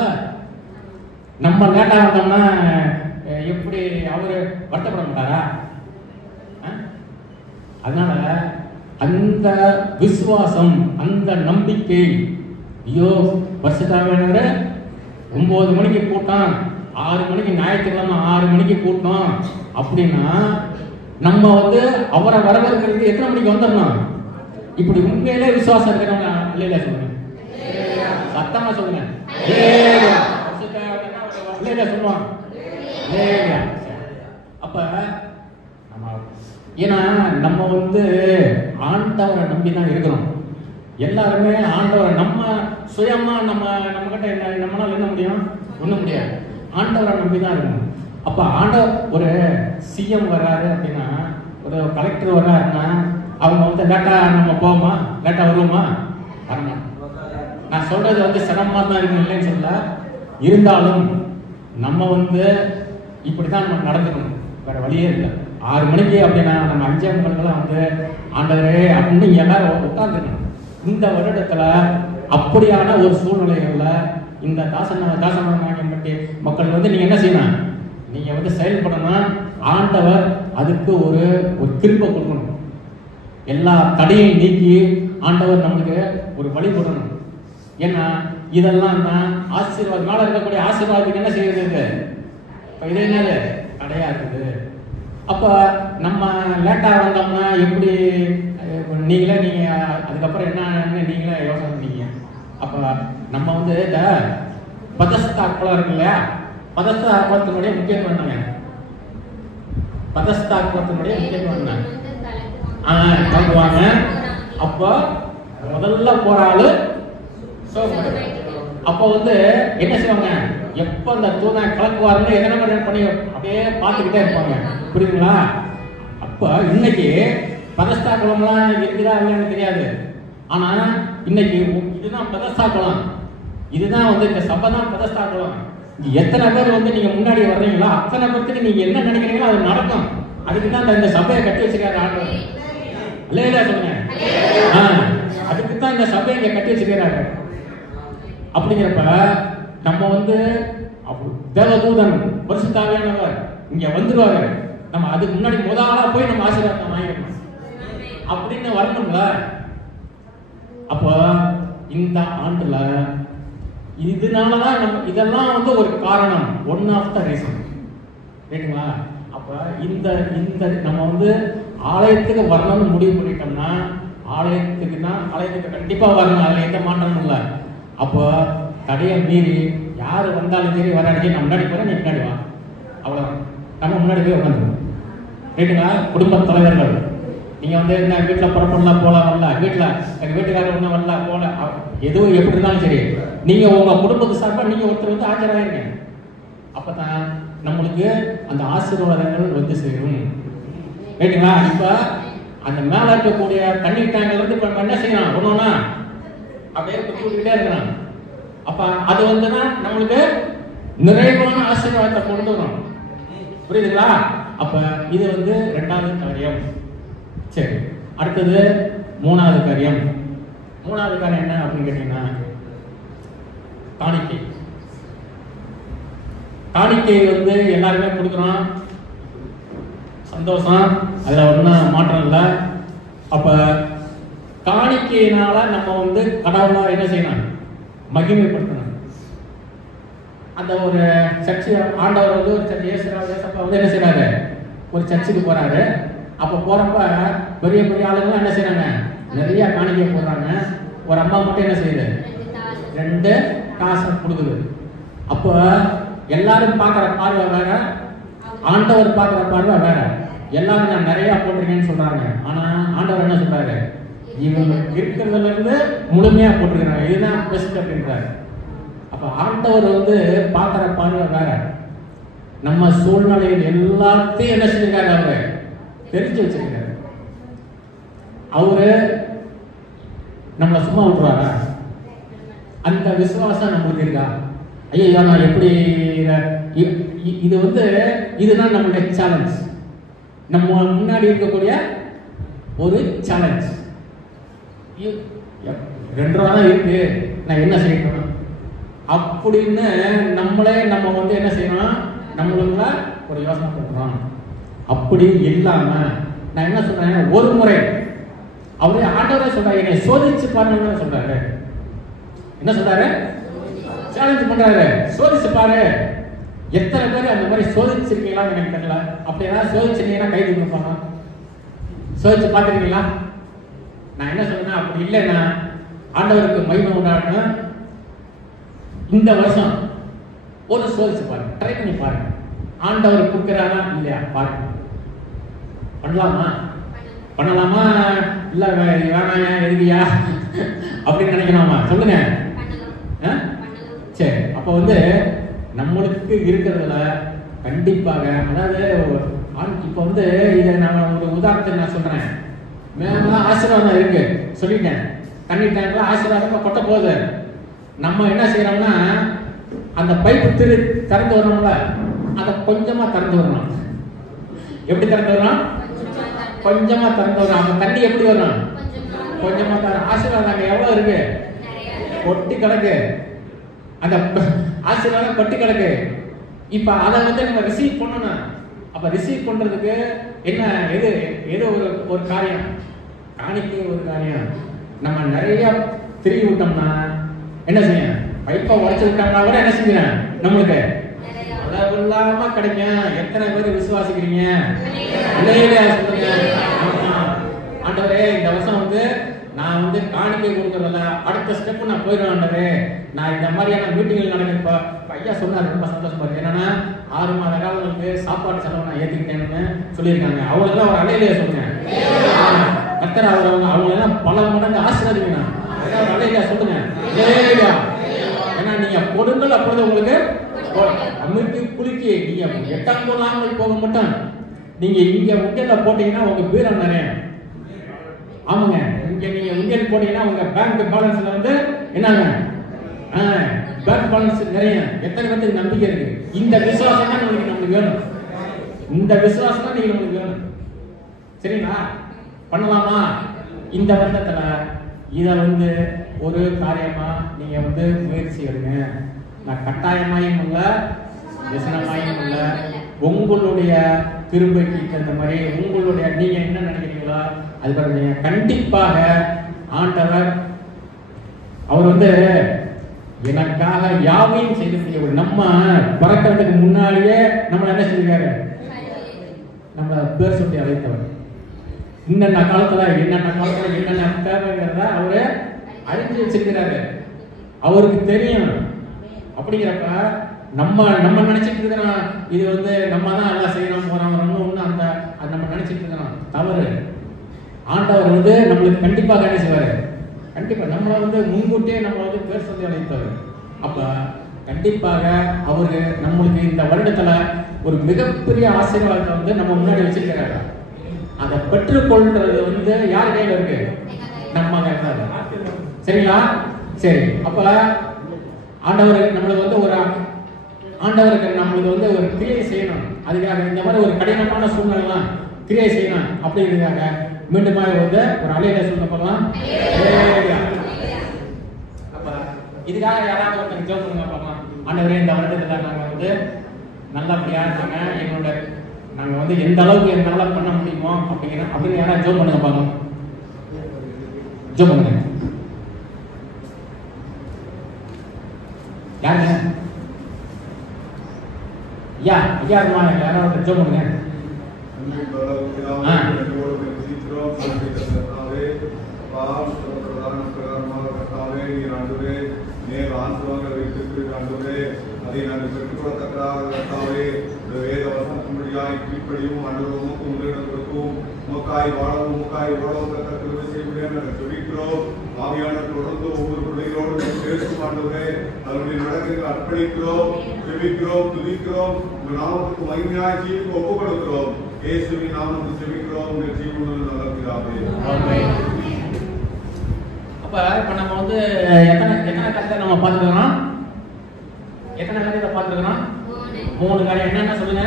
நம்ம லேட்டா வந்தோம்னா எப்படி அவரு வருத்தப்பட மாட்டாரா? அதனால அந்த விசுவாசம், அந்த நம்பிக்கை, ஐயோ பரிசுத்தாவியானவரை 9 மணிக்கு கூட்டம், 6 மணிக்கு ஞாயிற்றுக்கிழமை 6 மணிக்கு கூட்டம் அப்படின்னா நம்ம வந்து அவரை வரவேற்கிறதுக்கு எத்தனை மணிக்கு வந்துடணும்? இப்படி உண்மையிலே விசுவாசம் இருக்கிறவங்க இல்லையா சொல்லுங்க, சத்தமா சொல்லுங்க. சொல்லுவாங்க. அப்ப ஏன்னா நம்ம வந்து ஆண்டவரை நம்பி தான் இருக்கிறோம். எல்லாருமே ஆண்டவரை நம்ம சுயமா நம்ம கிட்ட நம்மளால என்ன முடியும்? ஒண்ணும் முடியாது. ஆண்டவரை நம்பி தான் இருக்கணும். அப்ப ஆண்டவர் ஒரு சிஎம் வர்றாரு அப்படின்னா, ஒரு கலெக்டர் வர்றாருன்னா அவங்க வந்து லேட்டா நம்ம போவோமா? லேட்டா வருவோமா? வரணும். நான் சொல்றது வந்து சிரமமா தான் இருக்கு, இல்லைன்னு சொல்ல. இருந்தாலும் நம்ம வந்து இப்படிதான் நம்ம நடந்துக்கணும், வேற வழியே இல்லை. 6 மணிக்கு அப்படின்னா நம்ம 5 மணிக்கெல்லாம் வந்து ஆண்டவரே அப்படின்னு எல்லாரும் உட்கார்ந்துக்கணும். இந்த வருடத்துல அப்படியான ஒரு சூழ்நிலைகள்ல இந்த தாசனாகியம் பற்றி மக்கள் வந்து நீங்க என்ன செய்யணும்? நீங்க வந்து செயல்படணும். ஆண்டவர் அதுக்கு ஒரு கிருபை கொடுக்கணும். எல்லா தடையும் நீக்கி ஆண்டவர் நம்மளுக்கு ஒரு வழி கொடுக்கணும். ஏன்னா இதெல்லாம் தான் ஆசீர்வாதம். மேல இருக்கக்கூடிய ஆசீர்வாதத்துக்கு என்ன செய்யுது? இது என்னது? தடையா இருக்குது. அப்ப நம்ம லேட்டா வந்தோம்னா எப்படி நீங்க அதுக்கப்புறம் என்ன நீங்களே யோசனை பண்ணீங்க. அப்ப நம்ம வந்து இந்த பதஸ்தா குளம் இருக்கு இல்லையா, பதஸ்தா குளத்தினுடைய முக்கியத்துவம் என்னங்க? பதஸ்தா குளத்தினுடைய முக்கியத்துவம் என்ன? கலக்குவாங்க. அப்ப முதல்ல போற ஆளு அப்ப வந்து என்ன செய்வாங்க? எப்ப அந்த தூணை கலக்குவாருன்னு எதனை மாதிரி பண்ணி அப்படியே பார்த்துக்கிட்டே இருப்பாங்க. புரியுதுங்களா? அப்ப இன்னைக்கு பதஸ்தா குளம்லாம் இருக்குதா இல்லைன்னு தெரியாது. ஆனா இன்னைக்கு இதுதான் பதஸ்தா குளம். இதுதான் வந்து இந்த சபை தான் பதஸ்தா குளம். எத்தனை பேர் வந்து நீங்க முன்னாடி வர்றீங்களோ அத்தனை பேருக்கு நீங்க என்ன நினைக்கிறீங்களோ அது நடக்கும். அதுக்கு தான் இந்த சபையை கட்டி வச்சிருக்காரு ஆண்டவர். இல்லையா சொல்லுங்க. அதுக்கு தான் இந்த சபையை இங்க கட்டி வச்சிருக்கிறாரு. அப்படிங்கிறப்ப நம்ம வந்து தேவதூதன் பரிசுத்தாவியானவர் இங்க வந்துருவாரு. நம்ம அதுக்கு முன்னாடி முதலா போய் நம்ம ஆசீர்வாதம் வாங்கிக்கணும் அப்படின்னு வரணும்ல. அப்ப இந்த ஆண்டுல இதனாலதான் நம்ம இதெல்லாம் வந்து ஒரு காரணம், ஒன் ஆஃப் த ரீசன். ரைட்டுங்களா? அப்ப இந்த நம்ம வந்து ஆலயத்துக்கு வரணும்னு முடிவு பண்ணிட்டோம்னா ஆலயத்துக்கு கண்டிப்பா வரணும். அதுல எந்த மாற்றமும் இல்லை. அப்போ தடையை மீறி யாரு வந்தாலும் சரி வராடி நம்ம முன்னாடி போறோம், நீ முன்னாடி வா, அவ்வளவுதான். நம்ம முன்னாடி போய் உட்காந்துருவோம். ரைட்டுங்களா? குடும்ப தலைவர்கள் நீங்க வந்து என்ன வீட்டுல புறப்படலாம் போலாம் வரல, எங்க வீட்டுக்காரர் ஒன்றும் வரல போல, எதுவும் எப்படி இருந்தாலும் சரி நீங்க உங்க குடும்பத்து சார்பா நீங்க ஒருத்தர் வந்து ஆஜராயிருங்க. அப்பதான் நம்மளுக்கு அந்த ஆசீர்வாதங்கள் வந்து சேரும். ரைட்டுங்களா? இப்ப அந்த மேல இருக்கக்கூடிய தண்ணி டேங்க்ல இருந்து இப்ப என்ன செய்யணும்? ஒண்ணுன்னா அப்படியே கூட்டிகிட்டே இருக்கிறான். அப்ப அது வந்துன்னா நம்மளுக்கு நிறைவான ஆசீர்வாதத்தை கொண்டு வரும். புரியுதுங்களா? அப்ப இது வந்து இரண்டாவது காரியம். சரி, அடுத்தது மூணாவது காரியம். மூணாவது காரியம் என்ன அப்படின்னு கேட்டீங்கன்னா காணிக்கை. காணிக்கை வந்து எல்லாருமே கொடுக்குறோம், சந்தோஷம், அதுல ஒன்றும் மாற்றம் இல்லை. அப்ப காணிக்கையினால நம்ம வந்து கடவுளா என்ன செய்யணும்? மகிமைப்படுத்தணும். அந்த ஒரு சர்ச்சு ஆண்டவர் வந்து ஒரு சர்ச்சை ஏசப்பா வந்து என்ன செய்யறாரு? ஒரு சர்ச்சுக்கு போறாரு. அப்ப போறப்ப பெரிய பெரிய ஆளுங்களாம் என்ன செய்யறாங்க? நிறைய காணிக்கை போடுறாங்க. ஒரு அம்மா மட்டும் என்ன செய்யுது? 2 காசு கொடுக்குது. அப்போ எல்லாரும் பார்க்குற பார்வை வேற, ஆண்டவர் பார்க்குற பார்வை வேற. எல்லாரும் நான் நிறைய போட்டிருக்கேன்னு சொல்றாங்க. ஆனா ஆண்டவர் என்ன சொல்றாரு? இவங்க இருக்கிறதுல இருந்து முழுமையா போட்டிருக்கிறாங்க, இதுதான் பெஸ்ட் அப்படின்றாரு. அப்ப ஆண்டவர் வந்து பார்க்குற பார்வை வேற. நம்ம சூழ்நிலையில் எல்லாத்தையும் என்ன செஞ்சிருக்காரு? அவரு தெரிஞ்சு வச்சிருக்காரு. அவரு நம்மளை சும்மா விட்டுருவாரா? அந்த விசுவாசம் நம்மளுக்கு இருக்கா? ஐயோ நான் எப்படி இது வந்து இதுதான் நம்மளுடைய சேலஞ்ச். நம்ம முன்னாடி இருக்கக்கூடிய ஒரு சேலஞ்ச். 2 ரூபா தான் இருக்கு, நான் என்ன செய்யணும் அப்படின்னு நம்ம வந்து என்ன செய்யணும்? நம்மளுக்குள்ள ஒரு யோசனை பண்றோம். அப்படி இல்லாம நான் என்ன சொல்றேன்? ஒரு முறை அவரே ஆண்டவரே சொல்றாரு, என்னை சோதிச்சு பாருன்னு சொல்றாரு. என்ன சொல்றாரு? சேலஞ்ச் பண்றாரு, சோதிச்சு பாரு. எத்தனை பேர் அந்த மாதிரி சோதிச்சிருக்கீங்களா எனக்கு தெரியல. அப்படி ஏதாவது சோதிச்சிருக்கீங்கன்னா கை தூக்கிப்பாங்க. சோதிச்சு பார்த்துருக்கீங்களா? நான் என்ன சொல்றேன்னா, அப்படி இல்லைன்னா ஆண்டவருக்கு மகிமை உண்டாடணும். இந்த வருஷம் ஒரு சோதிச்சு பாருங்க, ட்ரை பண்ணி பாருங்க. ஆண்டவர் கொடுக்குறானா இல்லையா பாருங்க. பண்ணலாமா இல்ல வேணாயா எழுதியா அப்படின்னு நினைக்கலாமா? சொல்லுங்க. சரி, அப்ப வந்து நம்மளுக்கு இருக்கிறதுல கண்டிப்பாக, அதாவது இப்ப வந்து இதை நான் ஒரு உதாரணத்துக்கு நான் சொல்றேன். மேல ஆசீர்வாதம் இருக்கு சொல்லிட்டேன். தண்ணி டேங்க்ல ஆசீர்வாதம் கொட்ட போகுது. நம்ம என்ன செய்யறோம்னா அந்த பைப்பு திறந்து வரணும்ல, அதை கொஞ்சமா திறந்து வரணும். எப்படி திறந்து வரணும்? கொஞ்சமா திறந்து வரணும். அந்த தண்ணி எப்படி வரணும்? கொஞ்சமா தர. ஆசீர்வாதம் அங்க எவ்வளவு இருக்கு? கொட்டி கிடக்கு. அந்த ஆசீர்வாதம் கொட்டி கிடக்கு. இப்ப அதை வந்து நம்ம ரிசீவ் பண்ணணும். அப்ப ரிசீவ் பண்றதுக்கு என்ன எது ஒரு காரியம்? காணிக்கை ஒரு காரியம். நம்ம நிறைய திரும்பி விட்டோம்னா என்ன செய்யும்? பைப்பை உடைச்சு விட்டாங்கன்னா கூட என்ன செஞ்சுறேன் நம்மளுக்கு அளவில்லாம கிடைக்கும். எத்தனை பேர் விசுவாசிக்கிறீங்க? இல்லையா சொல்லுங்க. ஆண்டவரே இந்த வருஷம் வந்து நான் வந்து காணிக்கை கொடுக்கறதில்ல, அடுத்த ஸ்டெப் நான் போயிடுவேன் ஆண்டவரே. நான் இந்த மாதிரியான மீட்டிங்கள் நடக்கிறப்ப ஐயா சொன்னார், ரொம்ப சந்தோஷமா இருக்கு. என்னன்னா 6 மாத காலங்களுக்கு சாப்பாடு செலவு நான் ஏற்றுக்கிட்டேன்னு சொல்லியிருக்காங்க. அவங்களுக்குலாம் ஒரு அலையிலேயே சொல்லுங்க. கர்த்தர் அவங்களெல்லாம் பல மடங்கு ஆசீர்வதிங்க. ஒரு அலையிலேயே சொல்லுங்க. ஏன்னா நீங்க கொடுங்கள், அப்பொழுது உங்களுக்கு அமைப்பு குலுக்கி நீங்க 8ஆம் போலாமல் போக மாட்டோம். நீங்க இங்க உண்டியல்ல போட்டீங்கன்னா உங்க பீரம் நிறைய. ஆமாங்க, இங்க நீங்க உண்டியல் போட்டீங்கன்னா உங்க பேங்க் பேலன்ஸ்ல வந்து என்னங்க பேங்க் பேலன்ஸ் நிறைய. எத்தனை பேருக்கு நம்பிக்கை இருக்கு? இந்த விசுவாசம் தான் நமக்கு வேணும். இந்த விசுவாசம் தான் நீங்க நமக்கு வேணும். சரிங்களா? பண்ணலாமா? இந்த வருடத்துல இத வந்து ஒரு காரியமா நீங்க வந்து முயற்சி எடுங்க. நான் கட்டாயமாயும் இல்ல, விசனமாயும் இல்ல, உங்களுடைய கிருபைக்கு தகுந்த மாதிரி உங்களுடைய நீங்க என்ன நினைக்கிறீங்களோ அது பாருங்க. கண்டிப்பாக ஆண்டவர் அவர் வந்து எனக்காக யாவையும் செய்து முடியும். நம்ம பிறக்கிறதுக்கு முன்னாடியே நம்ம என்ன செஞ்சிருக்காரு? நம்ம பேர் சொல்லி அழைத்தவர். என்னென்ன காலத்துல என்னென்ன தேவைங்கிறத அவரு அறிஞ்சு வச்சிருக்கிறாரு. அவருக்கு தெரியும். அப்படிங்கிறப்ப நம்ம நினைச்சிட்டு இருக்கிறோம் இது வந்து நம்ம தான் எல்லாம் செய்யணும் போறோம் ஒண்ணு அந்த நம்ம நினைச்சிட்டு இருக்கிறோம் தவறு. ஆண்டவர் வந்து நம்மளுக்கு கண்டிப்பாக என்ன செய்வாரு? கண்டிப்பா நம்மளை வந்து முன்கூட்டியே நம்ம வந்து பேர் சொல்லி அழைத்தவர். அப்ப கண்டிப்பாக அவரு நம்மளுக்கு இந்த வருடத்துல ஒரு மிகப்பெரிய ஆசீர்வாதத்தை வந்து நம்ம முன்னாடி வச்சிருக்கிறாரு. அதை பெற்றுக்கொள்றது வந்து யார் கையில இருக்கு? நம்ம கையில. சரிங்களா? சரி, அப்ப ஆண்டவர் நம்மளுக்கு வந்து ஒரு கிரியை செய்யணும். அதுக்காக இந்த மாதிரி ஒரு கடினமான சூழ்நிலை கிரியை செய்யணும் அப்படிங்கிறதுக்காக மீண்டும் வந்து ஒரு அலையில சொல்ல போகலாம். அப்ப இதுக்காக யாராவது ஒருத்தர் ஜெபம் பண்ணுங்க பார்க்கலாம். ஆண்டவரே இந்த வருடத்துல நாங்க வந்து நல்லபடியா நாங்க வந்து எந்த அளவுக்கு என்னால பண்ண முடியுமோ அப்படின்னு யாராவது ஜெபம் பண்ணுங்க பார்க்கலாம். ஜெபம் பண்ணுங்க. யாருங்க? ஐயா இருமாங்க. யாராவது ஜெபம் பண்ணுங்க. அதை நாங்கள் பெற்றுக்கொள்ளத்தக்கதாக வேத வசனத்தின்படியாய் கீழ்ப்படியும் அனுபவமும் உங்களிடத்திற்கும் உமக்காய் வாழவும் கர்த்தர் செய்ய முடியாது நாங்கள் சொல்லிக்கிறோம். ஆவியானவர் தொடர்ந்து ஒவ்வொரு பிள்ளைகளோடு பேசும் ஆண்டவரே, அதனுடைய நடக்கைகள் அர்ப்பணிக்கிறோம், செபிக்கிறோம், துதிக்கிறோம். உங்கள் நாமத்துக்கு மகிமையாய் ஜீவிக்கு ஒப்புக் கொடுக்கிறோம். இயேசுவின் நாமத்துக்கு செபிக்கிறோம். உங்கள் ஜீவனுள்ள நல்ல பிதாவே. அப்ப நம்ம வந்து எத்தனை கருத்தை நம்ம பார்த்துக்கிறோம்? எத்தனை காரியத்தை பார்த்துக்கிறோம்? 3 காரியம். என்னென்ன சொல்லுங்க?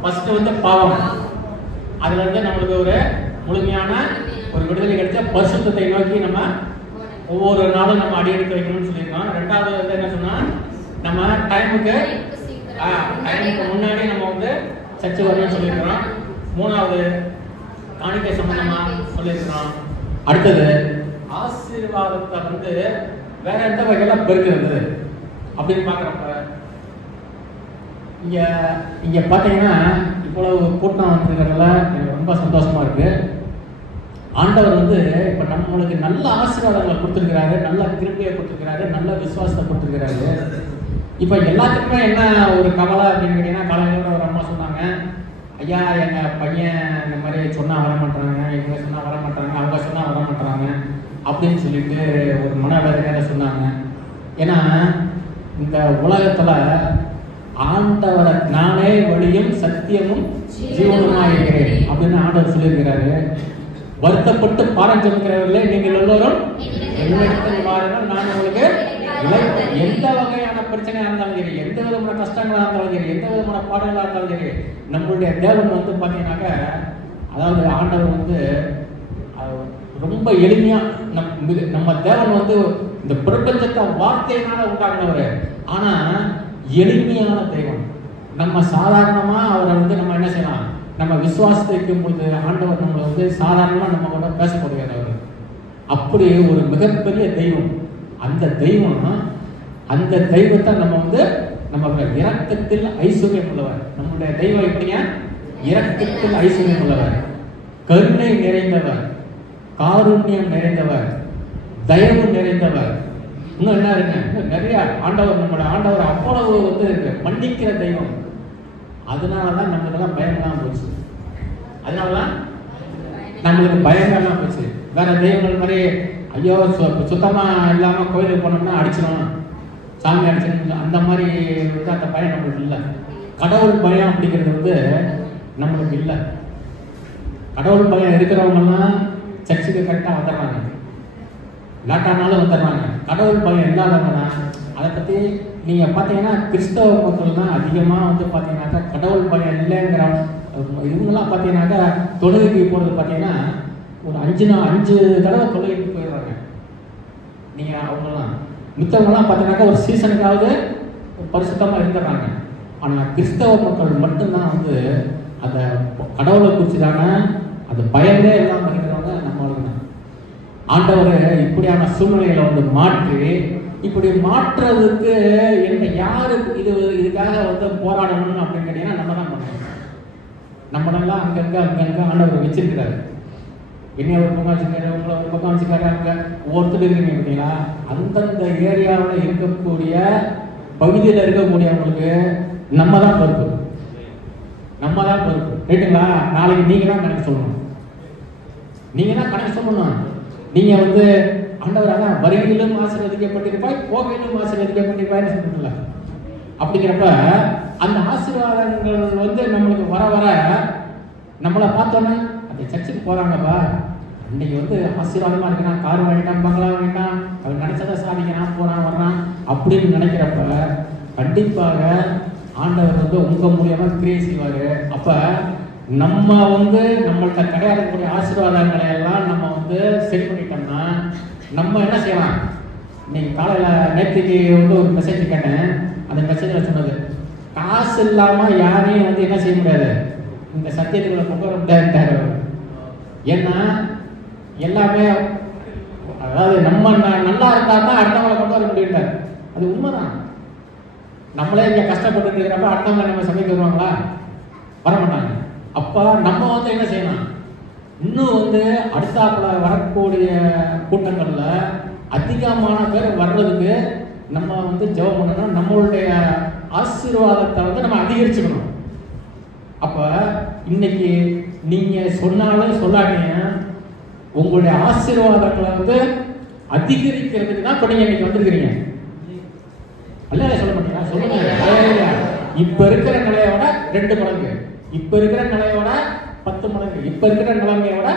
ஃபர்ஸ்ட் வந்து பாவம். அதுல இருந்து நம்மளுக்கு ஒரு முழுமையான ஒரு விடுதலை கிடைச்ச பரிசுத்தத்தை நோக்கி நம்ம ஒவ்வொரு நாளும் நம்ம அடி எடுத்து வைக்கணும்னு சொல்லியிருக்கோம். 2வது வந்து என்ன சொன்னா, நம்ம டைமுக்கு முன்னாடி நம்ம வந்து சர்ச்சு வரணும்னு சொல்லியிருக்கிறோம். 3வது காணிக்கை சம்பந்தமா சொல்லியிருக்கிறோம். அடுத்தது ஆசீர்வாதத்தை வந்து வேற எந்த வகையில பெருக்கிறது அப்படின்னு பாக்குறப்ப இங்க பாத்தீங்கன்னா இவ்வளவு கூட்டம் வந்திருக்கிறதுல எனக்கு ரொம்ப சந்தோஷமா இருக்கு. ஆண்டவர் வந்து இப்ப நம்மளுக்கு நல்ல ஆசீர்வாதங்களை கொடுத்திருக்கிறாரு, நல்ல கிருபையை கொடுத்திருக்கிறாரு, நல்ல விசுவாசத்தை கொடுத்திருக்கிறாரு. இப்ப எல்லாத்துக்குமே என்ன ஒரு கவலை அப்படின்னு கேட்டீங்கன்னா, காலையில ஒரு அம்மா சொன்னாங்க, ஐயா எங்க பையன் இந்த மாதிரி சொன்னா வர மாட்டாங்க, இவங்க சொன்னா வர மாட்டாங்க, அவங்க சொன்னா வர மாட்டாங்க அப்படின்னு சொல்லிட்டு ஒரு மனவேதனையில சொன்னாங்க. ஏன்னா இந்த உலகத்துல ஆண்டவரை நானே வழியும் சத்தியமும் ஜீவனுமாய் இருக்கிறேன் அப்படின்னு ஆண்டவர் சொல்லியிருக்கிறாரு. வருத்தப்பட்டு பாரம் செலுத்துகிறவர்களே நீங்கள் எல்லோரும் என்னிடத்தில் வாருங்கள், நான் உங்களுக்கு எந்த வகையான பிரச்சனையா இருந்தாலும் சரி, எந்த விதமான கஷ்டங்களா இருந்தாலும் சரி, எந்த விதமான பாடங்களா இருந்தாலும் சரி, நம்மளுடைய தேவன் வந்து பாத்தீங்கன்னாக்க, அதாவது ஆண்டவர் வந்து ரொம்ப எளிமையா நம்ம தேவன் வந்து இந்த பிரபஞ்சத்தை வார்த்தையினால உண்டாக்குனவர். ஆனா எளிமையான தெய்வம். நம்ம சாதாரணமா அவரை வந்து நம்ம என்ன செய்யலாம், நம்ம விசுவாசத்தை வைக்கும் பொழுது ஆண்டவர் நம்மளை வந்து சாதாரணமா நம்ம கூட பேசக்கூடியவர். அப்படி ஒரு மிகப்பெரிய தெய்வம். அந்த தெய்வம் அந்த தெய்வத்தை நம்ம வந்து நம்ம இரக்கத்தில் ஐஸ்வர்யம் உள்ளவர். நம்முடைய தெய்வம் எப்படிங்க? இரக்கத்தில் ஐஸ்வர்யம் உள்ளவர், கருணை நிறைந்தவர், காருண்யம் நிறைந்தவர், தயவு நிறைந்தவர். இன்னும் என்ன இருக்கு? நிறைய ஆண்டவர், நம்மளோட ஆண்டவர் அவ்வளவு வந்து இருக்கு, மன்னிக்கிற தெய்வம். அதனாலதான் நம்மளுக்கெல்லாம் பயங்கரமா போச்சு. அதனாலதான் நம்மளுக்கு பயங்கரமா போச்சு. வேற தெய்வங்கள் மாதிரி ஐயோ சுத்தமா இல்லாம கோயிலுக்கு போனோம்னா அடிச்சிடும், சாமி அடிச்சிடும், அந்த மாதிரி அந்த பயம் நம்மளுக்கு இல்லை. கடவுள் பயம் அப்படிங்கிறது வந்து நம்மளுக்கு இல்லை. கடவுள் பயம் இருக்கிறவங்கலாம் சர்ச்சுக்கு கரெக்டாக வந்துடுறாங்க, லேட்டானாலும் வந்துடுறாங்க. கடவுள் பயம் இல்லாதவங்கன்னா அதை பற்றி நீங்கள் பார்த்தீங்கன்னா கிறிஸ்தவ மக்கள் தான் அதிகமாக வந்து பார்த்தீங்கன்னாக்கா கடவுள் பயம் இல்லைங்கிற இவங்கெல்லாம் பார்த்தீங்கன்னாக்கா தொழுகைக்கு போகிறது பார்த்தீங்கன்னா ஒரு 5 தடவை தொழுகைக்கு போயிடுறாங்க. நீங்கள் அவங்கெல்லாம் மித்தவங்கெல்லாம் பார்த்தீங்கன்னாக்கா ஒரு சீசனுக்காவது பரிசுத்தமாக இருந்துடுறாங்க. ஆனால் கிறிஸ்தவ மக்கள் மட்டும்தான் வந்து அந்த கடவுளை குறித்து தானே அந்த பயமே இல்லாமல் இருக்கிறவங்க நம்மளுக்கு தான். ஆண்டவர் இப்படியான சூழ்நிலைகளை வந்து மாற்றி, இப்படி மாற்றுறதுக்கு என்ன யாரு இதுக்காக வந்து போராடணும் அப்படின்னு கேட்டீங்கன்னா நம்ம தான் பண்ணணும். நம்மளெல்லாம் அங்கங்க ஆண்டவர் வச்சிருக்கிறாரு. என்ன ஒரு பக்கம் வச்சுக்காரு, உங்களை ஒரு பக்கம் வச்சுக்காரு, அங்கே ஒவ்வொருத்தர் இருக்கீங்க பார்த்தீங்களா? அந்தந்த ஏரியாவில் இருக்கக்கூடிய பகுதியில் இருக்கக்கூடியவங்களுக்கு நம்ம தான் பொறுப்பு, நம்ம தான் பொறுப்பு. ரைட்டுங்களா? நாளைக்கு நீங்க தான் கணக்கு சொல்லணும், நீங்க தான் கணக்கு சொல்லணும். நீங்க வந்து ஆண்டவர் அதான் வருகையிலும் ஆசீர்வதிக்கப்பட்டிருப்பாய், போகையிலும் ஆசீர்வதிக்கப்பட்டிருப்பாய்னு சொல்றீங்களா? அப்படிங்கிறப்ப அந்த ஆசீர்வாதங்கள் வந்து நம்மளுக்கு வர வர நம்மளை பார்த்தோன்னே அந்த சர்ச்சுக்கு போறாங்கப்பா, இன்னைக்கு வந்து ஆசீர்வாதமா இருக்கிறான், கார் வாங்கிட்டான், பங்களா வாங்கிட்டான், அவன் நினைச்சதை சாதிக்கிறான், போறான் வர்றான் அப்படின்னு நினைக்கிறப்ப கண்டிப்பாக ஆண்டவர் வந்து உங்க மூலியமா கிரியை செய்வாரு. அப்ப நம்ம வந்து நம்மள்கிட்ட கிடையாதக்கூடிய ஆசீர்வாதங்களை எல்லாம் நம்ம வந்து செட் பண்ணிட்டோம்னா நம்ம என்ன செய்யலாம்? இன்னைக்கு காலையில நேற்றுக்கு வந்து ஒரு மெசேஜ் கேட்டேன். அந்த மெசேஜ்ல சொன்னது, காசு இல்லாம யாரையும் வந்து என்ன செய்ய முடியாது, இந்த சத்தியத்துக்குள்ள கொண்டு வர முடியாது. ஏன்னா எல்லாமே அதாவது நம்ம நல்லா இருந்தா தான் அடுத்தவங்களை கொண்டு வர முடியும். அது உண்மைதான். நம்மளே இங்க கஷ்டப்பட்டு இருக்கிறப்ப அடுத்தவங்க நம்ம சமைக்க வருவாங்களா? வரமாட்டாங்க. அப்ப நம்ம வந்து என்ன செய்யணும்? இன்னும் வந்து அடுத்தாப்புல வரக்கூடிய கூட்டங்கள்ல அதிகமான பேர் வர்றதுக்கு நம்ம வந்து ஜெபம் பண்ணணும். நம்மளுடைய ஆசீர்வாதத்தை வந்து நம்ம அதிகரிச்சுக்கணும். அப்ப இன்னைக்கு நீங்க சொன்னாலும் சொல்லாதீங்க, உங்களுடைய ஆசீர்வாதங்களை வந்து அதிகரிக்கிறதுக்கு தான் இப்ப நீங்க இன்னைக்கு வந்திருக்கிறீங்க. அல்ல சொல்ல மாட்டீங்களா? சொல்லுங்க. இப்ப இருக்கிற நிலையோட 2 மடங்கு, இப்ப இருக்கிற நிலையோட 10 மடங்கு, இப்ப இருக்கிற நிலைமையோட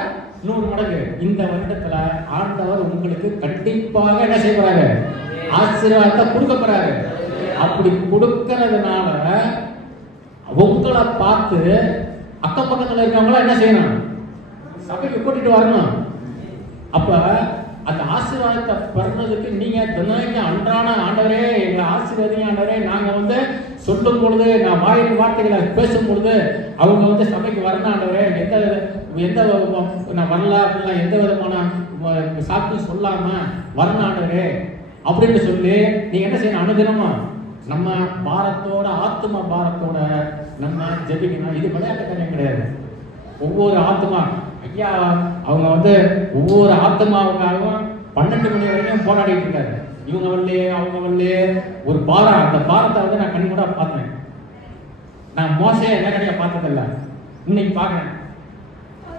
100 மடங்கு இந்த வருடத்துல ஆண்டவர் உங்களுக்கு கண்டிப்பாக என்ன செய்ய போறாரு? ஆசீர்வாதத்தை கொடுக்க போறாரு. அப்படி கொடுக்கறதுனால உங்களை பார்த்து அக்கம் பக்கத்துல இருக்கவங்கள என்ன செய்யணும்? சபைக்கு கூட்டிட்டு வரணும். அப்ப அந்த ஆசீர்வாதத்தை பெறதுக்கு நீங்க தினமும் அன்றாட ஆண்டவரே எங்களை ஆசீர்வாதம் ஆண்டவரே, நாங்க வந்து சொல்லும் பொழுது, நான் வாயின் வார்த்தைகளை பேசும் பொழுது அவங்க வந்து சபைக்கு வரணும் ஆண்டவரே, எந்த நான் வரல அப்படின்னா எந்த விதமான சாப்பிட்டு சொல்லாம வரணும் ஆண்டவரே அப்படின்னு சொல்லி நீங்க என்ன செய்யணும்? அனுதினமா நம்ம பாரத்தோட, ஆத்ம பாரத்தோட நம்ம ஜெபிக்கணும். இது விளையாட்டு காரியம் கிடையாது. ஒவ்வொரு ஆத்மா ஐயா அவங்க வந்து ஒவ்வொரு ஆத்மாவுக்காகவும் 12 மணி வரைக்கும் போராடிட்டு இருக்காரு. இவங்க வரலையே அவங்க வரலையே ஒரு பாரம். அந்த பாரத்தை வந்து நான் கண் கூட பார்த்தேன். நான் மோசையை நேரடியாக பார்த்ததில்லை, இன்னைக்கு பார்க்குறேன்.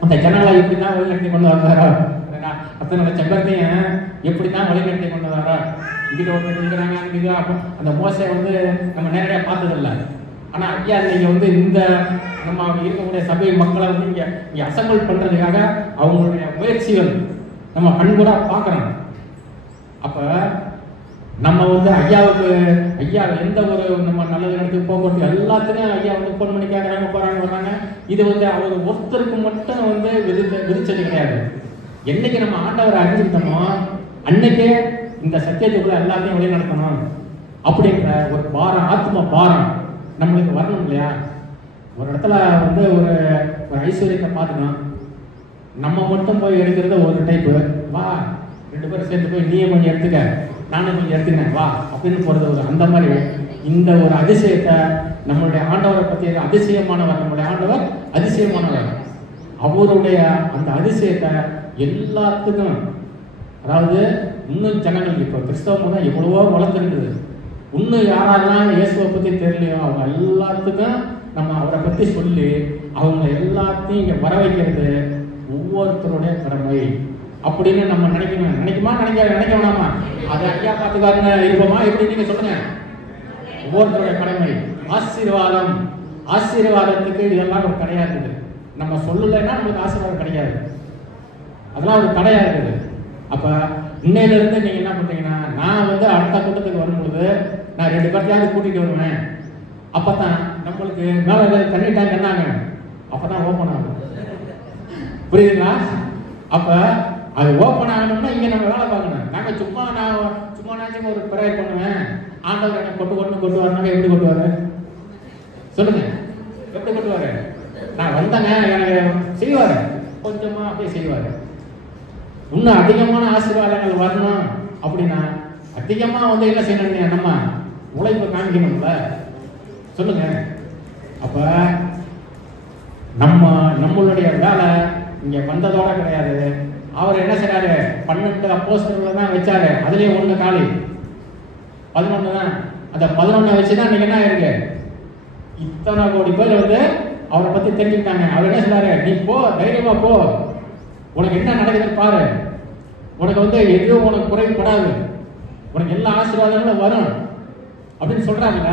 அந்த ஜனங்களை எப்படிதான் வழிநடத்தி கொண்டு வந்தாரோ, அத்தனை செம்பரத்தையும் எப்படிதான் வழிநடத்தி கொண்டு வந்தாரோ, இங்கிட்ட ஒருத்தர் இருக்கிறாங்க. அந்த மோசை வந்து நம்ம நேரடியாக பார்த்ததில்லை. ஆனா ஐயா நீங்க வந்து இந்த நம்ம இருக்கக்கூடிய சபை மக்களை வந்து இங்க அசம்பிள் பண்றதுக்காக அவங்களுடைய முயற்சிகள் நம்ம கண்கூட பார்க்கறோம். அப்ப நம்ம வந்து ஐயாவுக்கு ஐயா எந்த ஒரு நம்ம நல்லது நடத்தி போக்குவரத்து எல்லாத்துக்கும் ஐயா வந்து ஃபோன் பண்ணி கேட்கறாங்க, போறாங்க வர்றாங்க. இது வந்து அவர் ஒருத்தருக்கு மட்டும் வந்து விதிச்சது கிடையாது. என்னைக்கு நம்ம ஆண்டவரை அறிஞ்சுக்கிட்டோமோ அன்னைக்கே இந்த சத்தியத்துக்குள்ள எல்லாத்தையும் வழி நடத்தணும் அப்படின்ற ஒரு பாரம், ஆத்ம பாரம் நம்மளுக்கு வரணும் இல்லையா? ஒரு இடத்துல வந்து ஒரு ஐஸ்வர்யத்தை பார்த்துக்கணும். நம்ம மட்டும் போய் எடுக்கிறது ஒரு டைப்பு. வா 2 பேரும் சேர்ந்து போய் நீயே கொஞ்சம் எடுத்துக்க, நானும் கொஞ்சம் எடுத்துக்கிறேன் வா அப்படின்னு போறது ஒரு அந்த மாதிரி இந்த ஒரு அதிசயத்தை நம்மளுடைய ஆண்டவரை பற்றி அதிசயமானவர், நம்மளுடைய ஆண்டவர் அதிசயமானவர். அவருடைய அந்த அதிசயத்தை எல்லாத்துக்கும், அதாவது இன்னும் ஜனங்களுக்கு இப்போ கிறிஸ்தவம் தான் எவ்வளவோ வளர்ந்துருக்குது, இன்னும் யாரெல்லாம் இயேசுவை பற்றி தெரியலையோ அவங்க எல்லாத்துக்கும் நம்ம அவரை பற்றி சொல்லி அவங்க எல்லாத்தையும் இங்கே வர வைக்கிறது ஒவ்வொருத்தருடைய கடமை அப்படின்னு நம்ம நினைக்க வேணாமா? அதை ஐயா பார்த்துக்காருங்க இருப்போமா? எப்படி நீங்க சொல்லுங்க. ஒவ்வொருத்தருடைய கடமை. ஆசீர்வாதத்துக்கு இதெல்லாம் ஒரு தடையா இருக்குது. நம்ம சொல்லலைன்னா நம்மளுக்கு ஆசீர்வாதம் கிடையாது, அதெல்லாம் ஒரு தடையா இருக்குது. அப்ப இன்னையில இருந்து நீங்க என்ன பண்றீங்கன்னா, நான் அடுத்த கூட்டத்துக்கு வரும்பொழுது நான் 2 பேர்த்தையாவது கூட்டிட்டு வருவேன். அப்பதான் நம்மளுக்கு மேல தண்ணி டேங்க் என்னாங்க, அப்பதான் ஓப்பன் ஆகும். புரியுதுங்களா? அப்ப அது ஓப்பன் ஆகணும்னா இங்க நம்ம வேலை பார்க்கணும். நாங்க சும்மா ஒரு ப்ரேயர் பண்ணுவேன், ஆண்டவர் என்ன கொண்டு வரணும். எப்படி கொண்டுவாரு சொல்லுங்க? எப்படி கொண்டுவாரு? நான் வந்தேங்க எனக்கு செய்வாரு, கொஞ்சமா அப்படியே செய்வாரு. இன்னும் அதிகமான ஆசீர்வாதங்கள் வரணும் அப்படின்னா அதிகமா என்ன செய்யணும்? நம்ம உழைப்பு காமிக்கணும்ல. சொல்லுங்க. அப்ப நம்மளுடைய வேலை இங்க வந்ததோட கிடையாது. அவர் என்ன செய்றாரு? 12 அப்போஸ்தலர்களை தான் வச்சாரு. அதுலயே 1 காலி, 11 தான். அந்த 11 வச்சுதான் நீங்க என்ன இருக்கு, இத்தனை கோடி பேர் அவரை பத்தி தெரிஞ்சுக்கிட்டாங்க. அவர் என்ன சொல்றாரு? நீ போ, தைரியமா போ, உனக்கு என்ன நடக்குதுன்னு பாரு, உனக்கு எதுவும் உனக்கு குறைபடாது, உனக்கு எல்லா ஆசீர்வாதங்களும் வரும் அப்படின்னு சொல்றாங்கல்ல.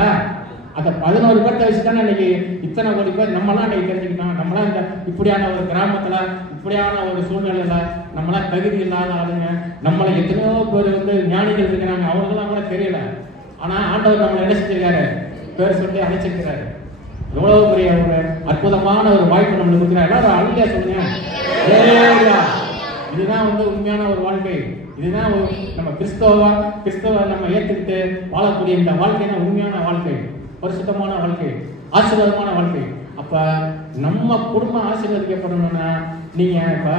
அந்த 11 பேர்த்த வச்சுதானே இன்னைக்கு இத்தனை கோடி பேர் நம்மளாம் இன்னைக்கு தெரிஞ்சுக்கிட்டோம். நம்மளாம் இந்த இப்படியான ஒரு கிராமத்துல, இப்படியான ஒரு சூழ்நிலையில நம்மளாம் தகுதி இல்லாத ஆளுங்க, நம்மளை எத்தனையோ பேர் ஞானிகள் இருக்கிறாங்க, அவங்களுக்கெல்லாம் கூட தெரியல. ஆனா ஆண்டவர் நம்மளை என்ன செஞ்சிருக்காரு? பேர் சொல்லி அழைச்சிருக்கிறாரு. எவ்வளவு பெரிய ஒரு அற்புதமான ஒரு வாய்ப்பு நம்மளுக்கு கொடுக்கிறார். எல்லாரும் அல்லேலூயா சொல்லுங்க. இதுதான் உண்மையான ஒரு வாழ்க்கை. இதுதான் நம்ம கிறிஸ்தவ நம்ம ஏற்றுக்கிட்டு வாழக்கூடிய இந்த வாழ்க்கை தான் உண்மையான வாழ்க்கை, பரிசுத்தமான வாழ்க்கை, ஆசீர்வாதமான வாழ்க்கை. அப்ப நம்ம குடும்பம் ஆசீர்வதிக்கப்படணும்னா நீங்க இப்ப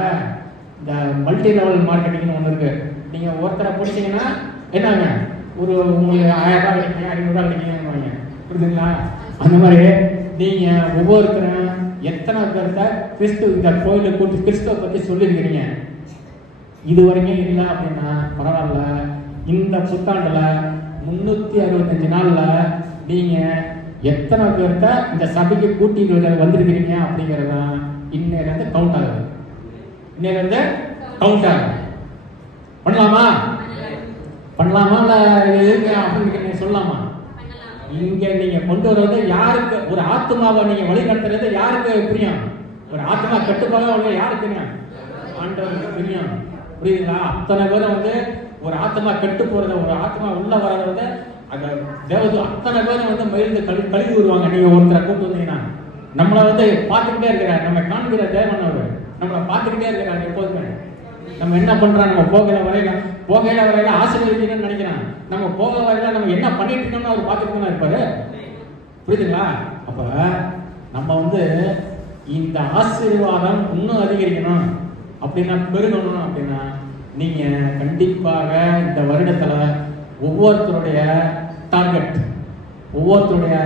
இந்த மல்டி லெவல் மார்க்கெட்டிங்னு ஒன்று இருக்கு. நீங்க ஒருத்தரை பிடிச்சீங்கன்னா என்னங்க, உங்களுக்கு 1000 ரூபாய் கிடைக்கும், 500 ரூபாய் கிடைக்குங்க. புரியுதுங்களா? அந்த மாதிரி நீங்க ஒவ்வொருத்தரும் எத்தனை பேர்த்த இந்த கோயிலை கூட்டி கிறிஸ்துவ பத்தி சொல்லியிருக்கிறீங்க? இது வரைக்கும் இல்லை அப்படின்னா பரவாயில்ல. இந்த புத்தாண்டுல 365 நாள்ல நீங்க எத்தனை பேர்த்த இந்த சபைக்கு கூட்டிட்டு வந்திருக்கிறீங்க அப்படிங்கறத இன்னையிலிருந்து கவுண்ட் ஆகுது. இன்னையிலிருந்து கவுண்ட் ஆகுது. பண்ணலாமா இல்ல அப்படின்னு சொல்லலாமா? இங்க நீங்க கொண்டு வருவது யாருக்கு? ஒரு ஆத்மாவை நீங்க வழி நடத்துறது யாருக்கு பிரியம்? ஒரு ஆத்மா கட்டுப்பாக யாருக்கு? ஆண்டவருக்கு பிரியம். புரியுதுங்களா? அத்தனை பேரும் ஒரு ஆத்மா கெட்டு போறத, ஒரு ஆத்மா உள்ள வர்றத அந்த தேவது அத்தனை பேரும் மயிர்ந்து கழுவி வருவாங்க. நீங்க ஒருத்தரை கூட்டு வந்தீங்கன்னா நம்மளை பார்த்துக்கிட்டே இருக்கிறார். நம்ம காண்கிற தேவன் அவர் நம்மளை பார்த்துக்கிட்டே இருக்கிறார் எப்போதுமே. நம்ம என்ன பண்றோம்? நம்ம போகையில வரையில ஆசீர்வதிக்கணும்னு நினைக்கிறான். நம்ம போக வரையில நம்ம என்ன பண்ணிட்டு இருக்கோம்னு அவர் பார்த்துட்டு தான் இருப்பாரு. புரியுதுங்களா? அப்ப நம்ம இந்த ஆசீர்வாதம் இன்னும் அதிகரிக்கணும் அப்படின்னா, பெருகணும் அப்படின்னா, நீங்க கண்டிப்பாக இந்த வருடத்துல ஒவ்வொருத்தருடைய டார்கெட், ஒவ்வொருத்தருடைய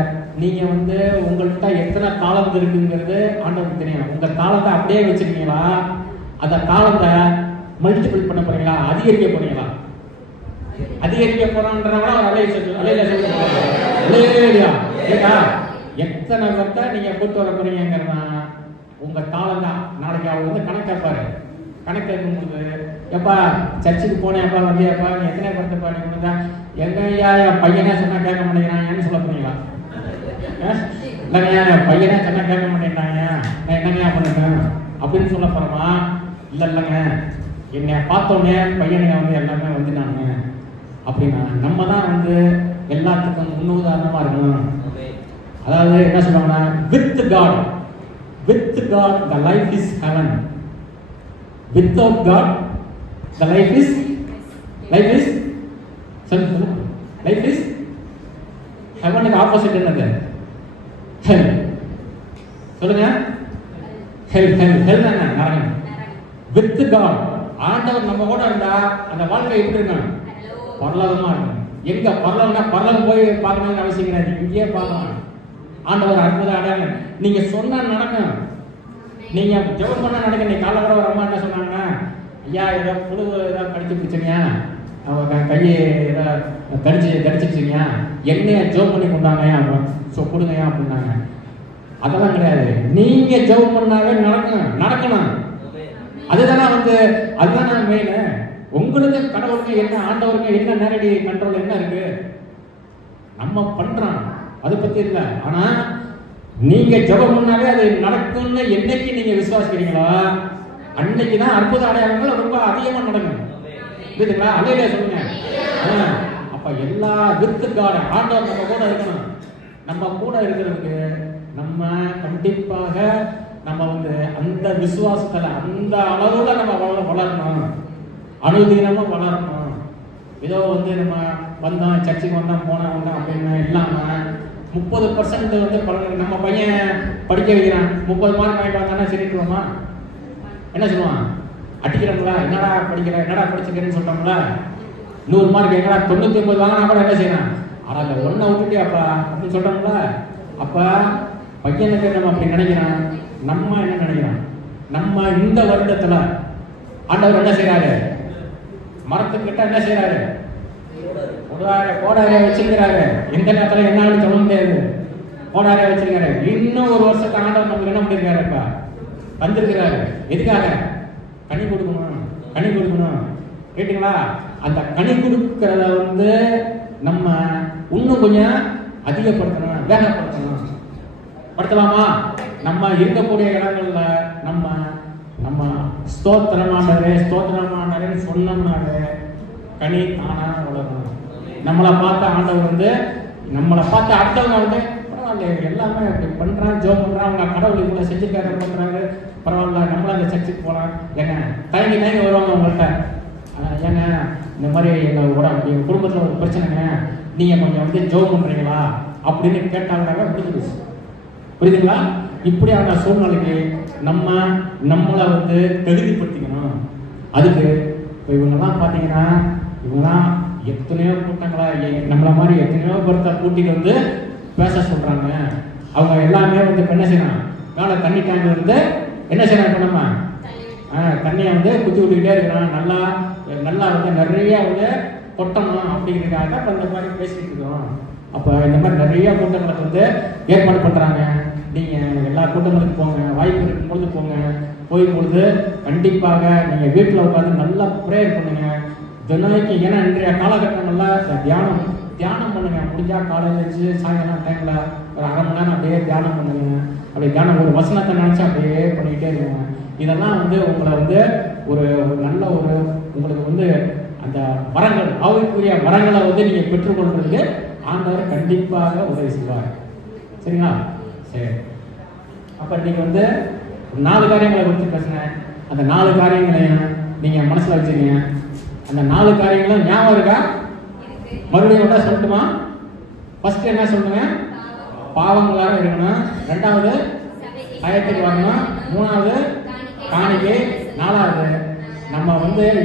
நீங்க உங்கள்கிட்ட எத்தனை தாளந்து இருக்குங்கிறது ஆண்டவருக்கு தெரியும். உங்க தாளத்தை அப்படியே வச்சிருக்கீங்களா? அந்த தாளத்தை மல்டிபிள் பண்ண போறீங்களா? அதிகரிக்க போறீங்களா? அதிகரிக்க போறோம்ன்றவங்க எத்தனை பேர்த்த நீங்க கூட்டு வர போறீங்கிறதா உங்க தாளம் தான். நாளைக்கு அவர் கணக்காப்பாரு. கணக்கு இருக்கும்போது எப்பா சர்ச்சுக்கு போனேன்ப்பா வந்தியாப்பா, நீ எத்தனை பேர்த்தப்பா நீ கொடுத்தா? எங்க ஐயா என் பையனே சொன்னா கேட்க மாட்டேங்கிறாங்கன்னு சொல்ல போறீங்களா? இல்லைங்க என் பையனே சொன்னா கேட்க மாட்டேங்கிறாங்க, நான் என்னங்கயா பண்ணுறேன் அப்படின்னு சொல்ல போறோமா? இல்லைங்க என்னை பார்த்தோன்னே பையனுங்க எல்லாமே வந்துட்டாங்க அப்படின்னா நம்ம தான் எல்லாத்துக்கும் முன்னுதாரணமா இருக்கணும். அதாவது என்ன சொல்லுவாங்கன்னா, with God the life is heaven, without God the life is heaven. Opposite என்னது? hell. சொல்லுங்க. hell என்ன? நரகம். with God, ஆண்டவர் நம்ம கூட இருந்தா அந்த வாழ்க்கை எப்படி இருக்கணும்? பரலோகமா இருக்கணும். எங்க பரலோகம்னா பரலோகம் போய் பார்க்கணும்னு அவசியம் கிடையாது, இங்கேயே பார்க்கலாம். ஆண்டவர் அற்புத அடையாளம் நீங்க சொன்னா நடக்கும். நீங்க ஜெபம் பண்ணா நடக்கும். நீ காலைல கூட ஒரு அம்மா என்ன சொன்னாங்க, ஐயா ஏதோ புழு ஏதாவது கடிச்சு பிடிச்சிங்க, அவங்க கையை ஏதாவது கடிச்சிருச்சிங்க, எண்ணெயை ஜெபம் பண்ணி கொண்டாங்க கொடுங்கயா அப்படின்னாங்க. அதெல்லாம் கிடையாது. நீங்க ஜெபம் பண்ணாவே நடக்கணும். அதுதானே அதுதானே மெயின். உங்களுக்கு கடவுளுக்கு என்ன, ஆண்டவருக்கு என்ன நேரடி கண்ட்ரோல் என்ன இருக்கு, நம்ம பண்றோம், அதை பத்தி இல்லை. ஆனா நீங்க ஜெபம் பண்ணாவே அது நடக்கும்னு என்னைக்கு நீங்க விசுவாசிக்கிறீங்களோ அன்னைக்கு தான் அற்புத அடையாளங்கள் ரொம்ப அதிகமா நடக்கும். புரியுதுங்களா? அலையில சொல்லுங்க. அப்ப எல்லா விருத்துக்கார ஆண்டவர் நம்ம கூட இருக்கணும். நம்ம கூட இருக்கிறதுக்கு நம்ம கண்டிப்பாக நம்ம அந்த விசுவாசத்துல அந்த அளவுல நம்ம வளரணும், அனுதினமும் வளரணும். ஏதோ நம்ம வந்தோம் சர்ச்சுக்கு வந்தோம் போனோம் அப்படின்னு இல்லாம 30% பலன். நம்ம பையன் படிக்க வைக்கிறான், 30 மார்க் வாங்கிட்டு வந்தானா சரிட்டுருவோமா? என்ன சொல்லுவான்? அடிக்கிறோம்ல, என்னடா படிக்கிற, என்னடா படிச்சுக்கிறேன்னு சொல்றோம்ல. 100 மார்க் எங்கடா 99 வாங்கினா கூட என்ன செய்யறான்? ஆனால் ஒன்றை விட்டுட்டியாப்பா அப்படின்னு சொல்றோம்ல. அப்ப பையனுக்கு நம்ம அப்படி நினைக்கிறான். நம்ம என்ன நினைக்கிறோம்? நம்ம இந்த வருடத்துல ஆண்டவர் என்ன செய்யறாரு? மரத்துக்கிட்ட என்ன செய்யறாரு? கோடாரியா வச்சிருக்கிறாரு. எந்த நேரத்துல என்ன சொல்ல முடியாது, கோடாரியா வச்சிருக்காரு. இன்னும் ஒரு வருஷத்தை ஆண்டவர் நமக்கு என்ன பண்ணிருக்காருப்பா தந்திருக்கிறாரு. எதுக்காக? கனி கொடுக்கணும். கேட்டீங்களா? அந்த கனி கொடுக்கறத நம்ம இன்னும் கொஞ்சம் அதிகப்படுத்தணும், வேகப்படுத்தணும். படுத்தலாமா? நம்ம இருக்கக்கூடிய இடங்கள்ல நம்ம ஸ்தோத்திரமானவரே சொன்னோம்னாலே கனி தானா வளரணும். நம்மளை பார்த்த ஆண்டவர் நம்மளை பார்த்த அடுத்தவங்க பரவாயில்ல, எல்லாமே அப்படி பண்றான், ஜோம் பண்றான், அவங்க கடவுள் இவ்வளவு செஞ்சுக்கார பண்றாங்க, பரவாயில்ல, நம்மளும் அந்த சர்ச்சுக்கு போகலாம். ஏங்க தயங்கி வருவாங்க உங்கள்கிட்ட, ஏங்க இந்த மாதிரி எங்கள் குடும்பத்தில் ஒரு பிரச்சனைங்க, நீங்க கொஞ்சம் ஜோம் பண்றீங்களா அப்படின்னு கேட்டாங்கன்னாக்க முடிஞ்சிடுச்சு. புரியுதுங்களா? இப்படியான சூழ்நிலைக்கு நம்மளை தகுதிப்படுத்திக்கணும். அதுக்கு இப்போ இவங்கெல்லாம் பார்த்தீங்கன்னா, இவங்கெல்லாம் எத்தனையோ கூட்டங்களா நம்மளை மாதிரி எத்தனையோ பேர்த்த கூட்டிட்டு பேச சொல்றாங்க. அவங்க எல்லாமே என்ன செய்யணும்? மேலே தண்ணி டேங்க்ல என்ன செய்யணும்? இப்போ நம்ம தண்ணியை குத்தி விட்டுக்கிட்டே இருக்கிறான். நல்லா நிறைய கொட்டணும் அப்படிங்கிறதுக்காக இப்போ இந்த மாதிரி பேசிட்டு இருக்கோம். அப்போ இந்த மாதிரி நிறைய கூட்டங்களுக்கு ஏற்பாடு பண்றாங்க. நீங்க எல்லா கூட்டங்களுக்கு போங்க, வாய்ப்பு இருக்கும் பொழுது போங்க. போகும்பொழுது கண்டிப்பாக நீங்க வீட்டில் உட்காந்து நல்லா ப்ரேயர் பண்ணுங்க தினைக்கு. ஏன்னா இன்றைய காலகட்டங்கள்ல தியானம் பண்ணுங்க. முடிஞ்சா காலையில் வச்சு சாயங்காலம் டைம்ல ஒரு 1/2 மணி நேரம் அப்படியே தியானம் பண்ணுங்க. அப்படி தியானம் ஒரு வசனத்தை நினைச்சு அப்படியே பண்ணிக்கிட்டே இருங்க. இதெல்லாம் உங்களை ஒரு நல்ல உங்களுக்கு அந்த வரங்கள், ஆவிக்குரிய வரங்களை நீங்க பெற்றுக்கொள்றதுக்கு ஆண்டவர் கண்டிப்பாக உதவி செய்வார். சரிங்களா? சரி. அப்ப நீங்க 4 காரியங்களை குறித்து பேசுனேன். அந்த 4 காரியங்களையும் நீங்க மனசுல வச்சுக்கீங்க. அந்த 4 காரியங்களும் ஞாபகம் இருக்கா? மறுபடியும் கூட சொல்லட்டுமா? ஃபர்ஸ்ட் என்ன சொல்லுங்க? பாவங்களாக இருக்கணும். 2வது பயத்துக்கு வரணும். 3வது காணிக்கை. 4வது நம்ம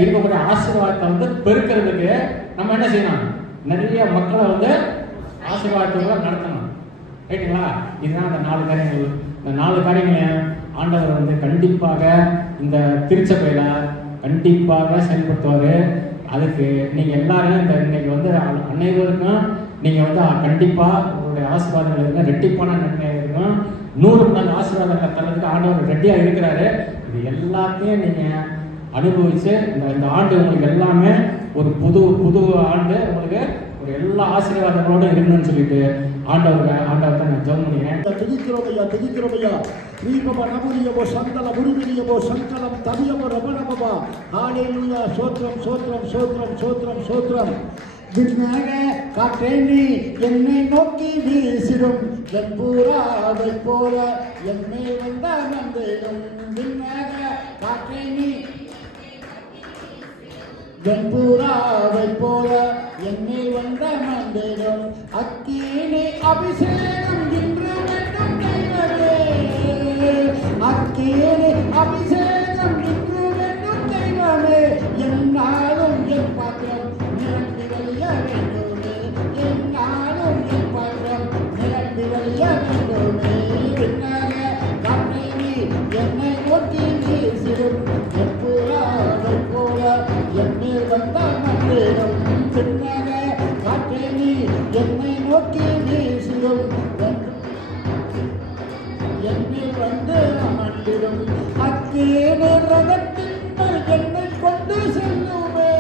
இருக்கக்கூடிய ஆசீர்வாதத்தை பெருக்கிறதுக்கு நம்ம என்ன செய்யணும்? நிறைய மக்களை ஆசீர்வாதத்தோட நடத்தணும். ரைட்டுங்களா? இதுதான் அந்த 4 காரியங்கள். இந்த 4 காரியங்களையும் ஆண்டவர் கண்டிப்பாக இந்த திருச்சபையில கண்டிப்பாக செயல்படுத்துவாரு. அதுக்கு நீங்க எல்லாரும் இன்னைக்கு அனைவருக்கும் நீங்க கண்டிப்பா உங்களுடைய ஆசீர்வாதங்கள் ரெட்டிப்பான நன்மை இருக்கும். 100 மடங்கு ஆசீர்வாதங்களை தரதுக்கு ஆண்டவர் ரெட்டியா இருக்கிறாரு. இது எல்லாத்தையும் நீங்க அனுபவிச்சு இந்த ஆண்டு உங்களுக்கு எல்லாமே ஒரு புது ஆண்டு உங்களுக்கு ஒரு எல்லா ஆசீர்வாதங்களோட இருக்கணும்னு சொல்லிட்டு ஆண்டவர் நான் ஜெபம் பண்ணிக்கிறேன். துதிக்கிறோமையா ரீபப நபுரியபோ சந்தல முருகிரியபோ சங்கலம் தவியபோ ரபனபபா ஹalleluya சோத்ரம் விண்ணக காற்றேந்தி என்னை நோக்கி வீசிடும் வெண்புறாவை போல என்னை வந்த நந்தேனும் விண்ணக காற்றேந்தி வெண்புறாவை போல என்னை வந்த நந்தேனும் அக்கினி அபிஷேகம் இன்று வேண்டும் தெய்வமே அக்கினி அபிஷேகம் இன்று வேண்டும் தெய்வமே என்னாலும் என் பாத்திரம் நிரம்பிகள் வந்து அமர்ந்திடும் அக்கேனே ரதத்தின் மேல் என்னை கொண்டு செல்லுமே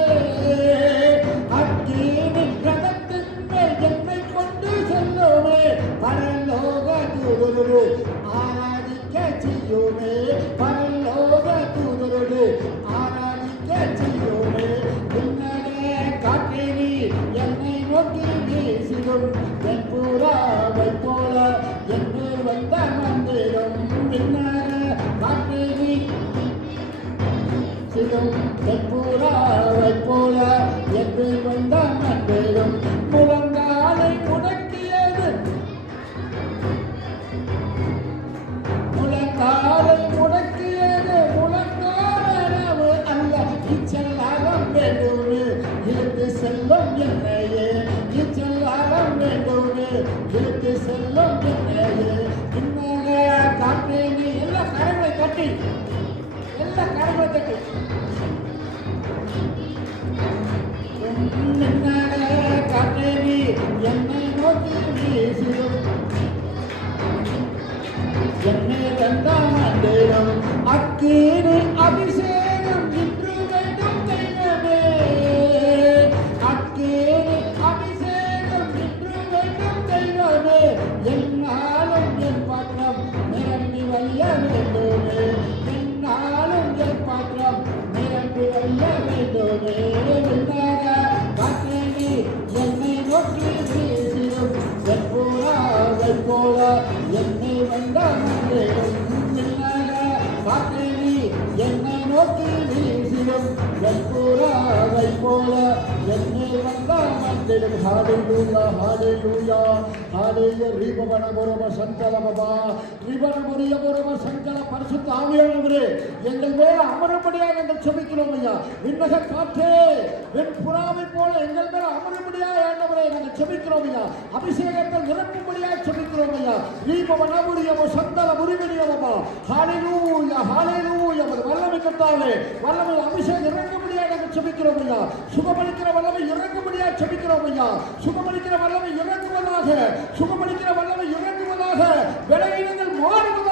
அக்கேனே ரதத்தின் மேல் என்னை கொண்டு செல்லுமே பரலோக தூதரோடு ஆராதிக்க செய்யுமே பரலோக தூதரோடு ஆராதிக்க செய்யுமே பின்னரே காற்றேறி என்னை நோக்கி வீசிடும் வெண்புறாவை போல என்னை வந்த மந்திரம் பின்னரே காற்றேறி சிடும் வெண்புறாவை போல என்னை வந்த மந்திரம் முழங்காலை முடக்கியது முழங்காலை முடக்கியது முழங்காலவு அல்ல இச்செல்லாகம் வேண்டுமே இழுத்து செல்லும் என்னையே இச்செல்லாகம் வேண்டுமே இழுத்து செல்லும் என்னையே இன்னக காற்றே நீ எல்லா கரங்களை தட்டி எல்லா கரங்களை தட்டி இன்னக காற்றே நீ என்னை நோக்கி வீசிடும் என்னை தந்தாமண்டேனம் அக்கேனே அபிஷேகம் இன்று வேண்டும் தெய்வமே அக்கேனே அபிஷேகம் இன்று வேண்டும் தெய்வமே என்னாலும் என் பாத்திரம் நிரம்பி வழிய வேண்டுமே என்னாலும் என் பாத்திரம் நிரம்பி வழிய வேண்டுமே என்னாக காற்றேனே என்னை நோக்கி வீசிடும் வெண்புறாவை போல என்னை வந்த மந்திரம் காற்றேறி என்னை நோக்கி வீசிடும் வெண்புறாவை போல என்னை வந்த மந்திரம் ஹalleluya ஹalleluya ஹalleluya ரிபவன பரம சங்கலபா ரிபவன பரம சங்கல பரிசுத்த ஆவியானவரே எங்கள் மேல் அமரும்படியாக நாங்கள் ஜெபிக்கிறோம் ஐயா விண்ணக காற்றே வெண்புறாவை போல எங்கள் மேல் அமரும்படியாக ஆண்டவரே நாங்கள் ஜெபிக்கிறோம் ஐயா அபிஷேகத்தை நிரப்பும்படியாக ஜெபிக்கிறோம் ஐயா ரிபவன சங்கல முறிவடியவா ஹalleluya ஹalleluya வல்லமை கர்த்தாவே வல்லமை அபிஷேகம் இறங்கும்படியாக நாங்கள் ஜெபிக்கிறோம் ஐயா சுகமளிக்கிற வல்லமை இறங்கும்படியாக ஜெபிக்கிறோம் ஐயா சுகமளிக்கிற வல்லமை இறங்குவதாக சுகமளிக்கிற வல்லமை இறங்குவதாக விளையினங்கள் மாறுவதாக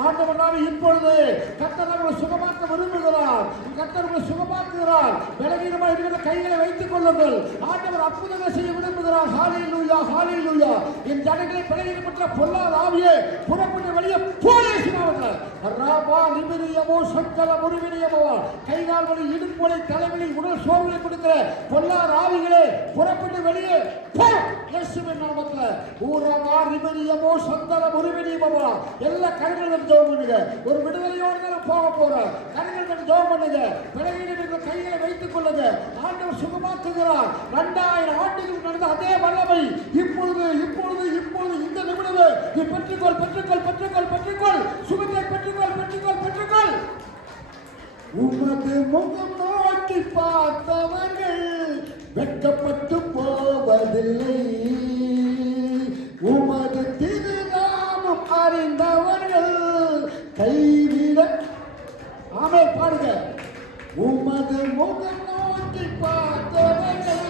ஆண்டவனாவே இப்பொழுது கர்த்தர் நம்மை சுகமாக்க விரும்புகிறார் கர்த்தர் நம்மை சுகமாக்குகிறார் விலகீனமாக இருக்கிற கைகளை வைத்துக் கொள்ளுங்கள் ஆண்டவர் அற்புதங்களை செய்ய விரும்புகிறார் ஹalleluya ஹalleluya என் ஜனங்களை விலகீனப்பட்ட பொல்லாத ஆவியே புறப்பட்டு வெளியே போலே சினாவதே ராபா லிபிரியமோ சங்கல முறிவிரியமோ கைகால் வலி இடுப்பு வலி தலைவலி உடல் சோர்வை கொடுக்கிற பொல்லாத ஆவிகளே புறப்பட்டு வெளியே போ இயேசுவின் நாமத்தில் ஊரவா லிபிரியமோ சங்கல முறிவிரியமோ எல்லா கரங்களும் ஜெபம் பண்ணுங்க ஒரு விடுதலையோடு தான் போக போற கரங்களும் ஜெபம் பண்ணுங்க விலகீனப்பட்ட கைகளை வைத்துக் கொள்ளுங்க ஆண்டவர் சுகமாக்குகிறார் 2000 ஆண்டுகளுக்கு நடந்த அதே வல்லமை இப்பொழுது இப்பொழுது இப்பொழுது இந்த நிமிடமே நீ பெற்றுக்கொள் பெற்றுக்கொள் பெற்றுக்கொள் பெற்றுக்கொள் சுகத்தை பெற்றுக்கொள் பெற்றுக்கொள் பெற்றுக்கொள் உமது முகம் நோக்கி பார்த்தவர்கள் வெட்கப்பட்டு போவதில்லை உமது திருநாமம் அறிந்தவர்கள் கைவிட ஆமே பாருங்க உமது முகம் நோக்கி பார்த்தவர்கள்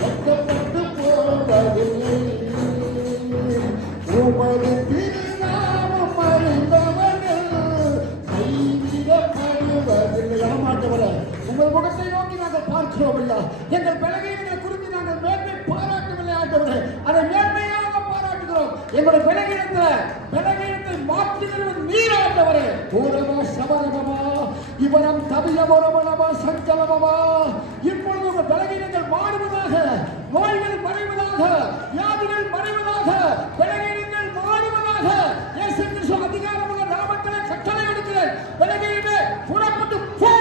வெட்கப்பட்டு போவதில்லை உமது திருநாமம் அறிந்தவர்கள் கைவிடப்படுவதில்லை மாட்டவர உங்கள் முகத்தை நோக்கி நாங்கள் பார்க்கிறோம் ஐயா எங்கள் பலகீனங்களை குறித்து நாங்கள் மேன்மை பாராட்டவில்லை ஆண்டவரே அதை மேன்மையாக பாராட்டுகிறோம் எங்களுடைய பலகீனத்தை மாற்றுகிறது நீர் ஆண்டவரே பூரமா சபரமா இவரம் தவியபுரமனமா சஞ்சலமா இப்பொழுது உங்கள் பலகீனங்கள் மாறுவதாக நோய்கள் மறைவதாக வியாதிகள் மறைவதாக பலகீனங்கள் மாறுவதாக இயேசு கிறிஸ்து அதிகாரமுள்ள நாமத்திலே கட்டளை கொடுக்கிறேன் பலகீனமே புறப்பட்டு போ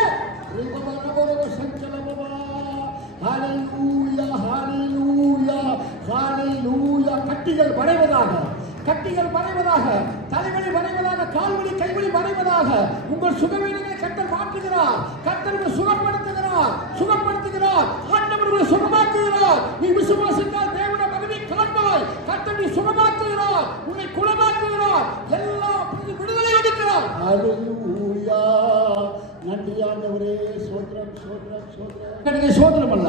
ஹalleluya ஹalleluya ஹalleluya கட்டிகள் மறைவதாக தலைவலி மறைவதாக கால்வலி கைவலி மறைவதாக உங்கள் சுகவீனங்களை கர்த்தர் மாற்றுகிறார் கர்த்தர் உங்களை சுகப்படுத்துகிறார் ஆண்டவர் உங்களை சுகமாக்குகிறார் நீ விசுவாசித்தால் தேவனுடைய மகிமையை காண்பாய் கர்த்தர் நீ சுகமாக்குகிறார் உன்னை குணமாக்குகிறார் எல்லா விடுதலை அளிக்கிறார் ஹalleluya நன்றி ஆண்டவரே சோத்ரம் சோத்ரம் சோத்ரம் சோத்ரம் அல்ல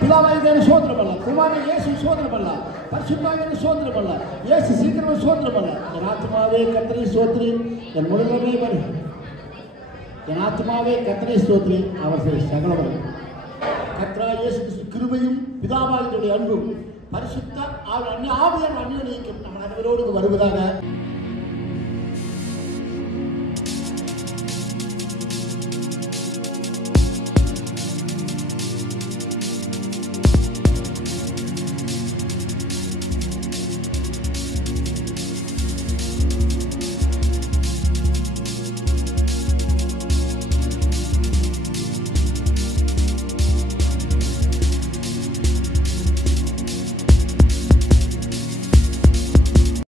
பிதாவாகிய சோதனம் அல்ல, குமாரன் இயேசு சோதனம் அல்ல, பரிசுத்தாவியான சோதனம் அல்ல, இயேசு சீக்கிரம் சோதனம் அல்ல. என் ஆத்மாவே கர்த்தரை ஸ்தோத்திரி, என் முழுவதுமே வரு. என் ஆத்மாவே கர்த்தரை ஸ்தோத்திரி, அவர் சகலவரும். கர்த்தராகிய இயேசு கிறிஸ்து கிருபையும் பிதாவாகிய அன்பும் பரிசுத்த ஆவியான அந்நியோன்யம் நம்ம அனைவரோடு வருவதாக.